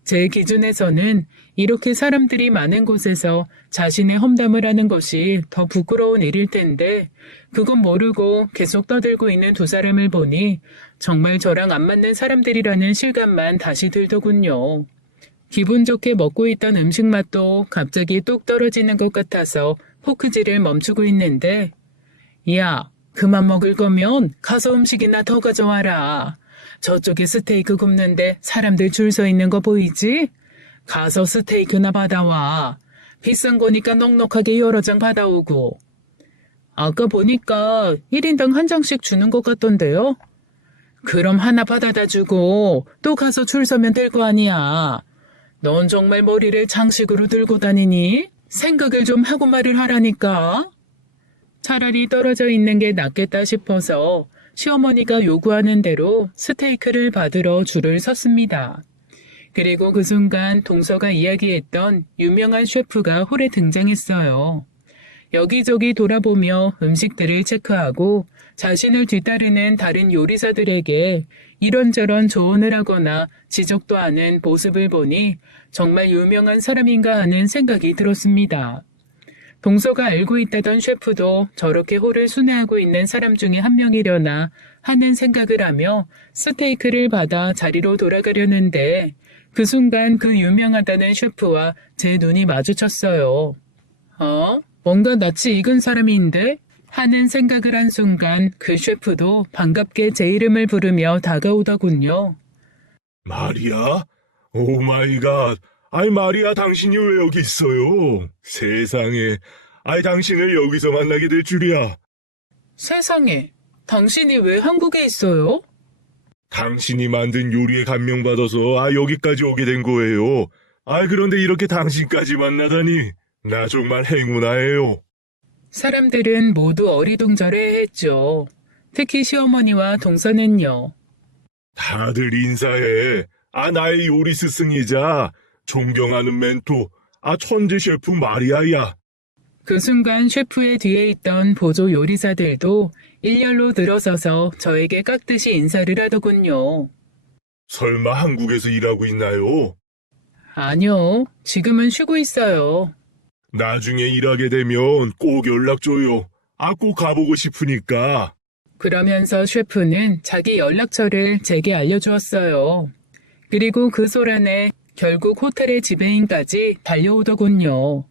제 기준에서는 이렇게 사람들이 많은 곳에서 자신의 험담을 하는 것이 더 부끄러운 일일 텐데 그건 모르고 계속 떠들고 있는 두 사람을 보니 정말 저랑 안 맞는 사람들이라는 실감만 다시 들더군요. 기분 좋게 먹고 있던 음식 맛도 갑자기 뚝 떨어지는 것 같아서 포크질을 멈추고 있는데 야, 그만 먹을 거면 가서 음식이나 더 가져와라. 저쪽에 스테이크 굽는데 사람들 줄 서 있는 거 보이지? 가서 스테이크나 받아와. 비싼 거니까 넉넉하게 여러 장 받아오고. 아까 보니까 1인당 한 장씩 주는 것 같던데요? 그럼 하나 받아다 주고 또 가서 줄 서면 될 거 아니야. 넌 정말 머리를 장식으로 들고 다니니? 생각을 좀 하고 말을 하라니까. 차라리 떨어져 있는 게 낫겠다 싶어서 시어머니가 요구하는 대로 스테이크를 받으러 줄을 섰습니다. 그리고 그 순간 동서가 이야기했던 유명한 셰프가 홀에 등장했어요. 여기저기 돌아보며 음식들을 체크하고 자신을 뒤따르는 다른 요리사들에게 이런저런 조언을 하거나 지적도 하는 모습을 보니 정말 유명한 사람인가 하는 생각이 들었습니다. 동서가 알고 있다던 셰프도 저렇게 홀을 순회하고 있는 사람 중에 한 명이려나 하는 생각을 하며 스테이크를 받아 자리로 돌아가려는데 그 순간 그 유명하다는 셰프와 제 눈이 마주쳤어요. 뭔가 낯이 익은 사람인데? 하는 생각을 한 순간 그 셰프도 반갑게 제 이름을 부르며 다가오더군요. 마리아? 오 마이 갓. 아이 마리아 당신이 왜 여기 있어요? 세상에. 아이 당신을 여기서 만나게 될 줄이야. 세상에, 당신이 왜 한국에 있어요? 당신이 만든 요리에 감명받아서 여기까지 오게 된 거예요. 그런데 이렇게 당신까지 만나다니. 나 정말 행운아예요. 사람들은 모두 어리둥절해했죠. 특히 시어머니와 동서는요. 다들 인사해. 나의 요리 스승이자 존경하는 멘토, 천재 셰프 마리아야. 그 순간 셰프의 뒤에 있던 보조 요리사들도 일렬로 들어서서 저에게 깍듯이 인사를 하더군요. 설마 한국에서 일하고 있나요? 아니요, 지금은 쉬고 있어요. 나중에 일하게 되면 꼭 연락 줘요. 꼭 가보고 싶으니까. 그러면서 셰프는 자기 연락처를 제게 알려주었어요. 그리고 그 소란에 결국 호텔의 지배인까지 달려오더군요.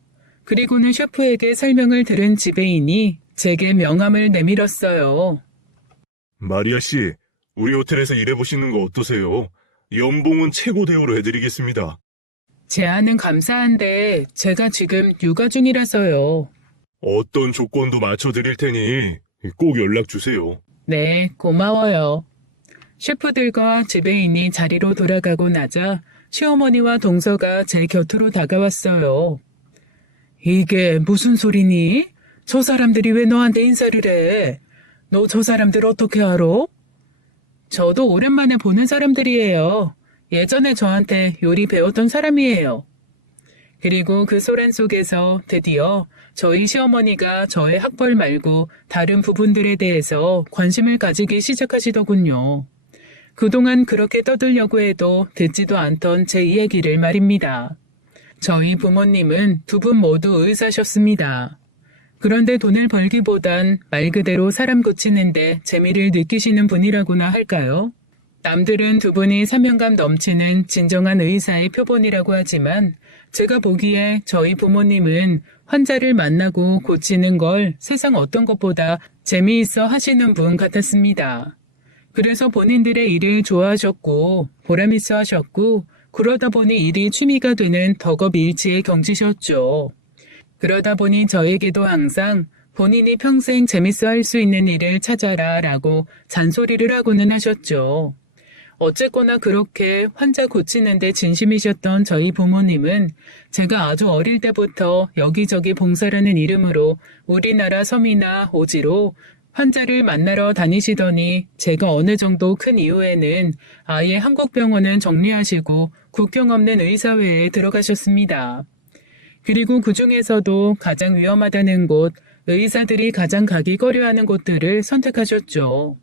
그리고는 셰프에게 설명을 들은 지배인이 제게 명함을 내밀었어요. 마리아 씨, 우리 호텔에서 일해보시는 거 어떠세요? 연봉은 최고 대우로 해드리겠습니다. 제안은 감사한데 제가 지금 육아 중이라서요. 어떤 조건도 맞춰드릴 테니 꼭 연락 주세요. 네, 고마워요. 셰프들과 지배인이 자리로 돌아가고 나자 시어머니와 동서가 제 곁으로 다가왔어요. 이게 무슨 소리니? 저 사람들이 왜 너한테 인사를 해? 너 저 사람들 어떻게 알아? 저도 오랜만에 보는 사람들이에요. 예전에 저한테 요리 배웠던 사람이에요. 그리고 그 소란 속에서 드디어 저희 시어머니가 저의 학벌 말고 다른 부분들에 대해서 관심을 가지기 시작하시더군요. 그동안 그렇게 떠들려고 해도 듣지도 않던 제 이야기를 말입니다. 저희 부모님은 두 분 모두 의사셨습니다. 그런데 돈을 벌기보단 말 그대로 사람 고치는데 재미를 느끼시는 분이라고나 할까요? 남들은 두 분이 사명감 넘치는 진정한 의사의 표본이라고 하지만 제가 보기에 저희 부모님은 환자를 만나고 고치는 걸 세상 어떤 것보다 재미있어 하시는 분 같았습니다. 그래서 본인들의 일을 좋아하셨고 보람있어 하셨고 그러다 보니 일이 취미가 되는 덕업일치의 경지셨죠. 그러다 보니 저에게도 항상 본인이 평생 재밌어 할 수 있는 일을 찾아라 라고 잔소리를 하고는 하셨죠. 어쨌거나 그렇게 환자 고치는데 진심이셨던 저희 부모님은 제가 아주 어릴 때부터 여기저기 봉사라는 이름으로 우리나라 섬이나 오지로 환자를 만나러 다니시더니 제가 어느 정도 큰 이후에는 아예 한국병원은 정리하시고 국경 없는 의사회에 들어가셨습니다. 그리고 그 중에서도 가장 위험하다는 곳, 의사들이 가장 가기 꺼려하는 곳들을 선택하셨죠.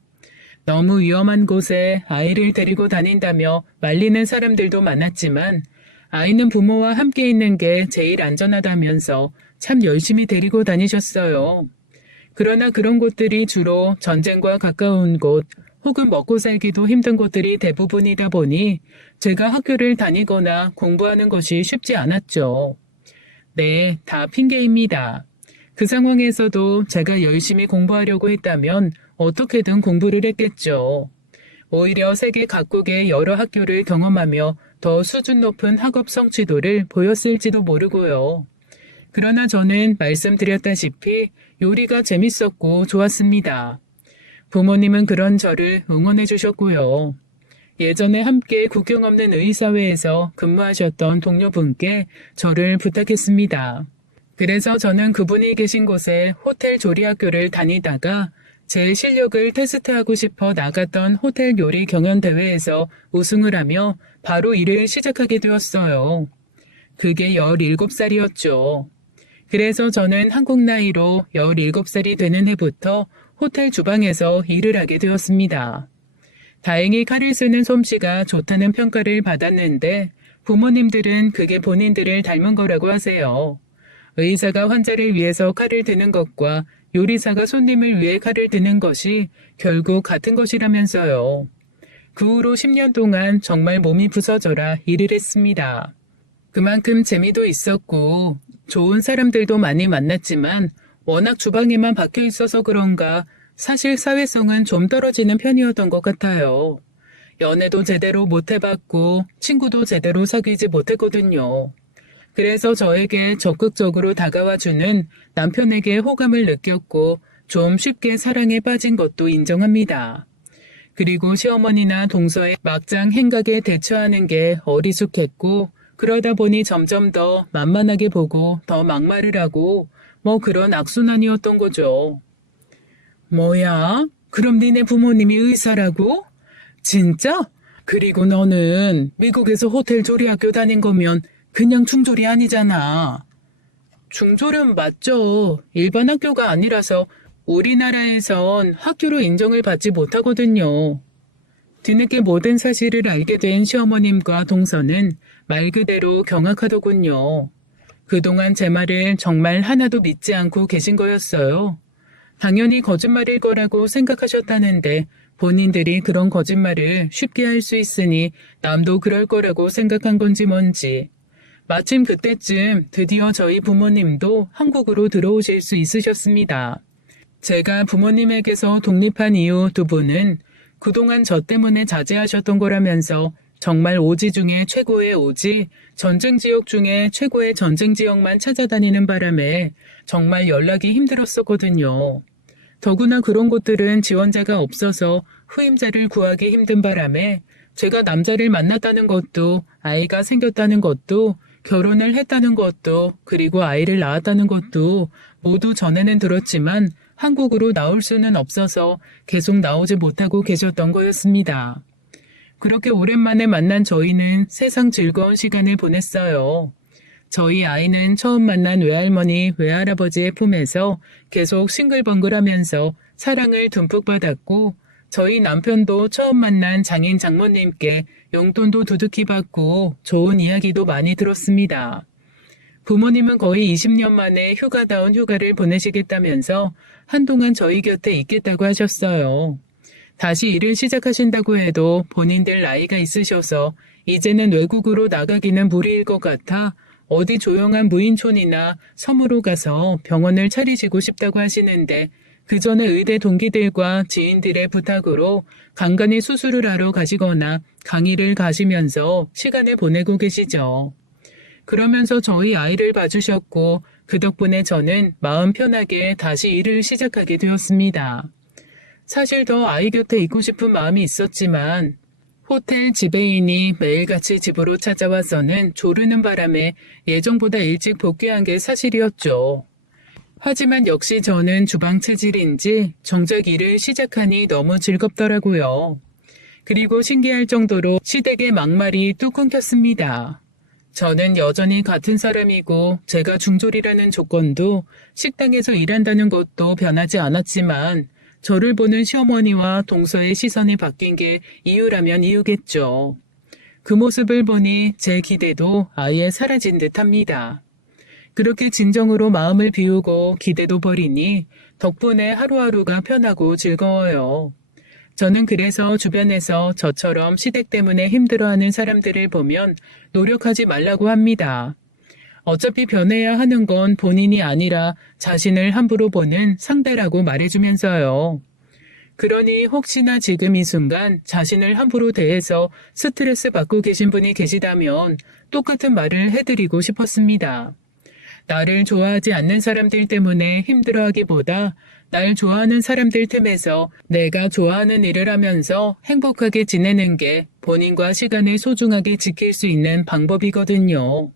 너무 위험한 곳에 아이를 데리고 다닌다며 말리는 사람들도 많았지만 아이는 부모와 함께 있는 게 제일 안전하다면서 참 열심히 데리고 다니셨어요. 그러나 그런 곳들이 주로 전쟁과 가까운 곳 혹은 먹고 살기도 힘든 곳들이 대부분이다 보니 제가 학교를 다니거나 공부하는 것이 쉽지 않았죠. 네, 다 핑계입니다. 그 상황에서도 제가 열심히 공부하려고 했다면 어떻게든 공부를 했겠죠. 오히려 세계 각국의 여러 학교를 경험하며 더 수준 높은 학업 성취도를 보였을지도 모르고요. 그러나 저는 말씀드렸다시피 요리가 재밌었고 좋았습니다. 부모님은 그런 저를 응원해 주셨고요. 예전에 함께 국경 없는 의사회에서 근무하셨던 동료분께 저를 부탁했습니다. 그래서 저는 그분이 계신 곳에 호텔 조리학교를 다니다가 제 실력을 테스트하고 싶어 나갔던 호텔 요리 경연대회에서 우승을 하며 바로 일을 시작하게 되었어요. 그게 17살이었죠. 그래서 저는 한국 나이로 17살이 되는 해부터 호텔 주방에서 일을 하게 되었습니다. 다행히 칼을 쓰는 솜씨가 좋다는 평가를 받았는데 부모님들은 그게 본인들을 닮은 거라고 하세요. 의사가 환자를 위해서 칼을 드는 것과 요리사가 손님을 위해 칼을 드는 것이 결국 같은 것이라면서요. 그 후로 10년 동안 정말 몸이 부서져라 일을 했습니다. 그만큼 재미도 있었고 좋은 사람들도 많이 만났지만 워낙 주방에만 박혀 있어서 그런가 사실 사회성은 좀 떨어지는 편이었던 것 같아요. 연애도 제대로 못 해봤고 친구도 제대로 사귀지 못했거든요. 그래서 저에게 적극적으로 다가와주는 남편에게 호감을 느꼈고 좀 쉽게 사랑에 빠진 것도 인정합니다. 그리고 시어머니나 동서의 막장 행각에 대처하는 게 어리숙했고 그러다 보니 점점 더 만만하게 보고 더 막말을 하고 뭐 그런 악순환이었던 거죠. 뭐야? 그럼 니네 부모님이 의사라고? 진짜? 그리고 너는 미국에서 호텔 조리학교 다닌 거면 그냥 중졸이 아니잖아. 중졸은 맞죠. 일반 학교가 아니라서 우리나라에선 학교로 인정을 받지 못하거든요. 뒤늦게 모든 사실을 알게 된 시어머님과 동서는 말 그대로 경악하더군요. 그동안 제 말을 정말 하나도 믿지 않고 계신 거였어요. 당연히 거짓말일 거라고 생각하셨다는데 본인들이 그런 거짓말을 쉽게 할 수 있으니 남도 그럴 거라고 생각한 건지 뭔지. 마침 그때쯤 드디어 저희 부모님도 한국으로 들어오실 수 있으셨습니다. 제가 부모님에게서 독립한 이후 두 분은 그동안 저 때문에 자제하셨던 거라면서 정말 오지 중에 최고의 오지, 전쟁 지역 중에 최고의 전쟁 지역만 찾아다니는 바람에 정말 연락이 힘들었었거든요. 더구나 그런 곳들은 지원자가 없어서 후임자를 구하기 힘든 바람에 제가 남자를 만났다는 것도, 아이가 생겼다는 것도, 결혼을 했다는 것도, 그리고 아이를 낳았다는 것도 모두 전에는 들었지만 한국으로 나올 수는 없어서 계속 나오지 못하고 계셨던 거였습니다. 그렇게 오랜만에 만난 저희는 세상 즐거운 시간을 보냈어요. 저희 아이는 처음 만난 외할머니, 외할아버지의 품에서 계속 싱글벙글하면서 사랑을 듬뿍 받았고, 저희 남편도 처음 만난 장인 장모님께 용돈도 두둑히 받고 좋은 이야기도 많이 들었습니다. 부모님은 거의 20년 만에 휴가다운 휴가를 보내시겠다면서 한동안 저희 곁에 있겠다고 하셨어요. 다시 일을 시작하신다고 해도 본인들 나이가 있으셔서 이제는 외국으로 나가기는 무리일 것 같아 어디 조용한 무인촌이나 섬으로 가서 병원을 차리시고 싶다고 하시는데 그 전에 의대 동기들과 지인들의 부탁으로 간간히 수술을 하러 가시거나 강의를 가시면서 시간을 보내고 계시죠. 그러면서 저희 아이를 봐주셨고 그 덕분에 저는 마음 편하게 다시 일을 시작하게 되었습니다. 사실 더 아이 곁에 있고 싶은 마음이 있었지만 호텔 지배인이 매일같이 집으로 찾아와서는 조르는 바람에 예정보다 일찍 복귀한 게 사실이었죠. 하지만 역시 저는 주방 체질인지 정작 일을 시작하니 너무 즐겁더라고요. 그리고 신기할 정도로 시댁의 막말이 뚝 끊겼습니다. 저는 여전히 같은 사람이고 제가 중졸이라는 조건도 식당에서 일한다는 것도 변하지 않았지만 저를 보는 시어머니와 동서의 시선이 바뀐 게 이유라면 이유겠죠. 그 모습을 보니 제 기대도 아예 사라진 듯합니다. 그렇게 진정으로 마음을 비우고 기대도 버리니 덕분에 하루하루가 편하고 즐거워요. 저는 그래서 주변에서 저처럼 시댁 때문에 힘들어하는 사람들을 보면 노력하지 말라고 합니다. 어차피 변해야 하는 건 본인이 아니라 자신을 함부로 보는 상대라고 말해주면서요. 그러니 혹시나 지금 이 순간 자신을 함부로 대해서 스트레스 받고 계신 분이 계시다면 똑같은 말을 해드리고 싶었습니다. 나를 좋아하지 않는 사람들 때문에 힘들어하기보다 날 좋아하는 사람들 틈에서 내가 좋아하는 일을 하면서 행복하게 지내는 게 본인과 시간을 소중하게 지킬 수 있는 방법이거든요.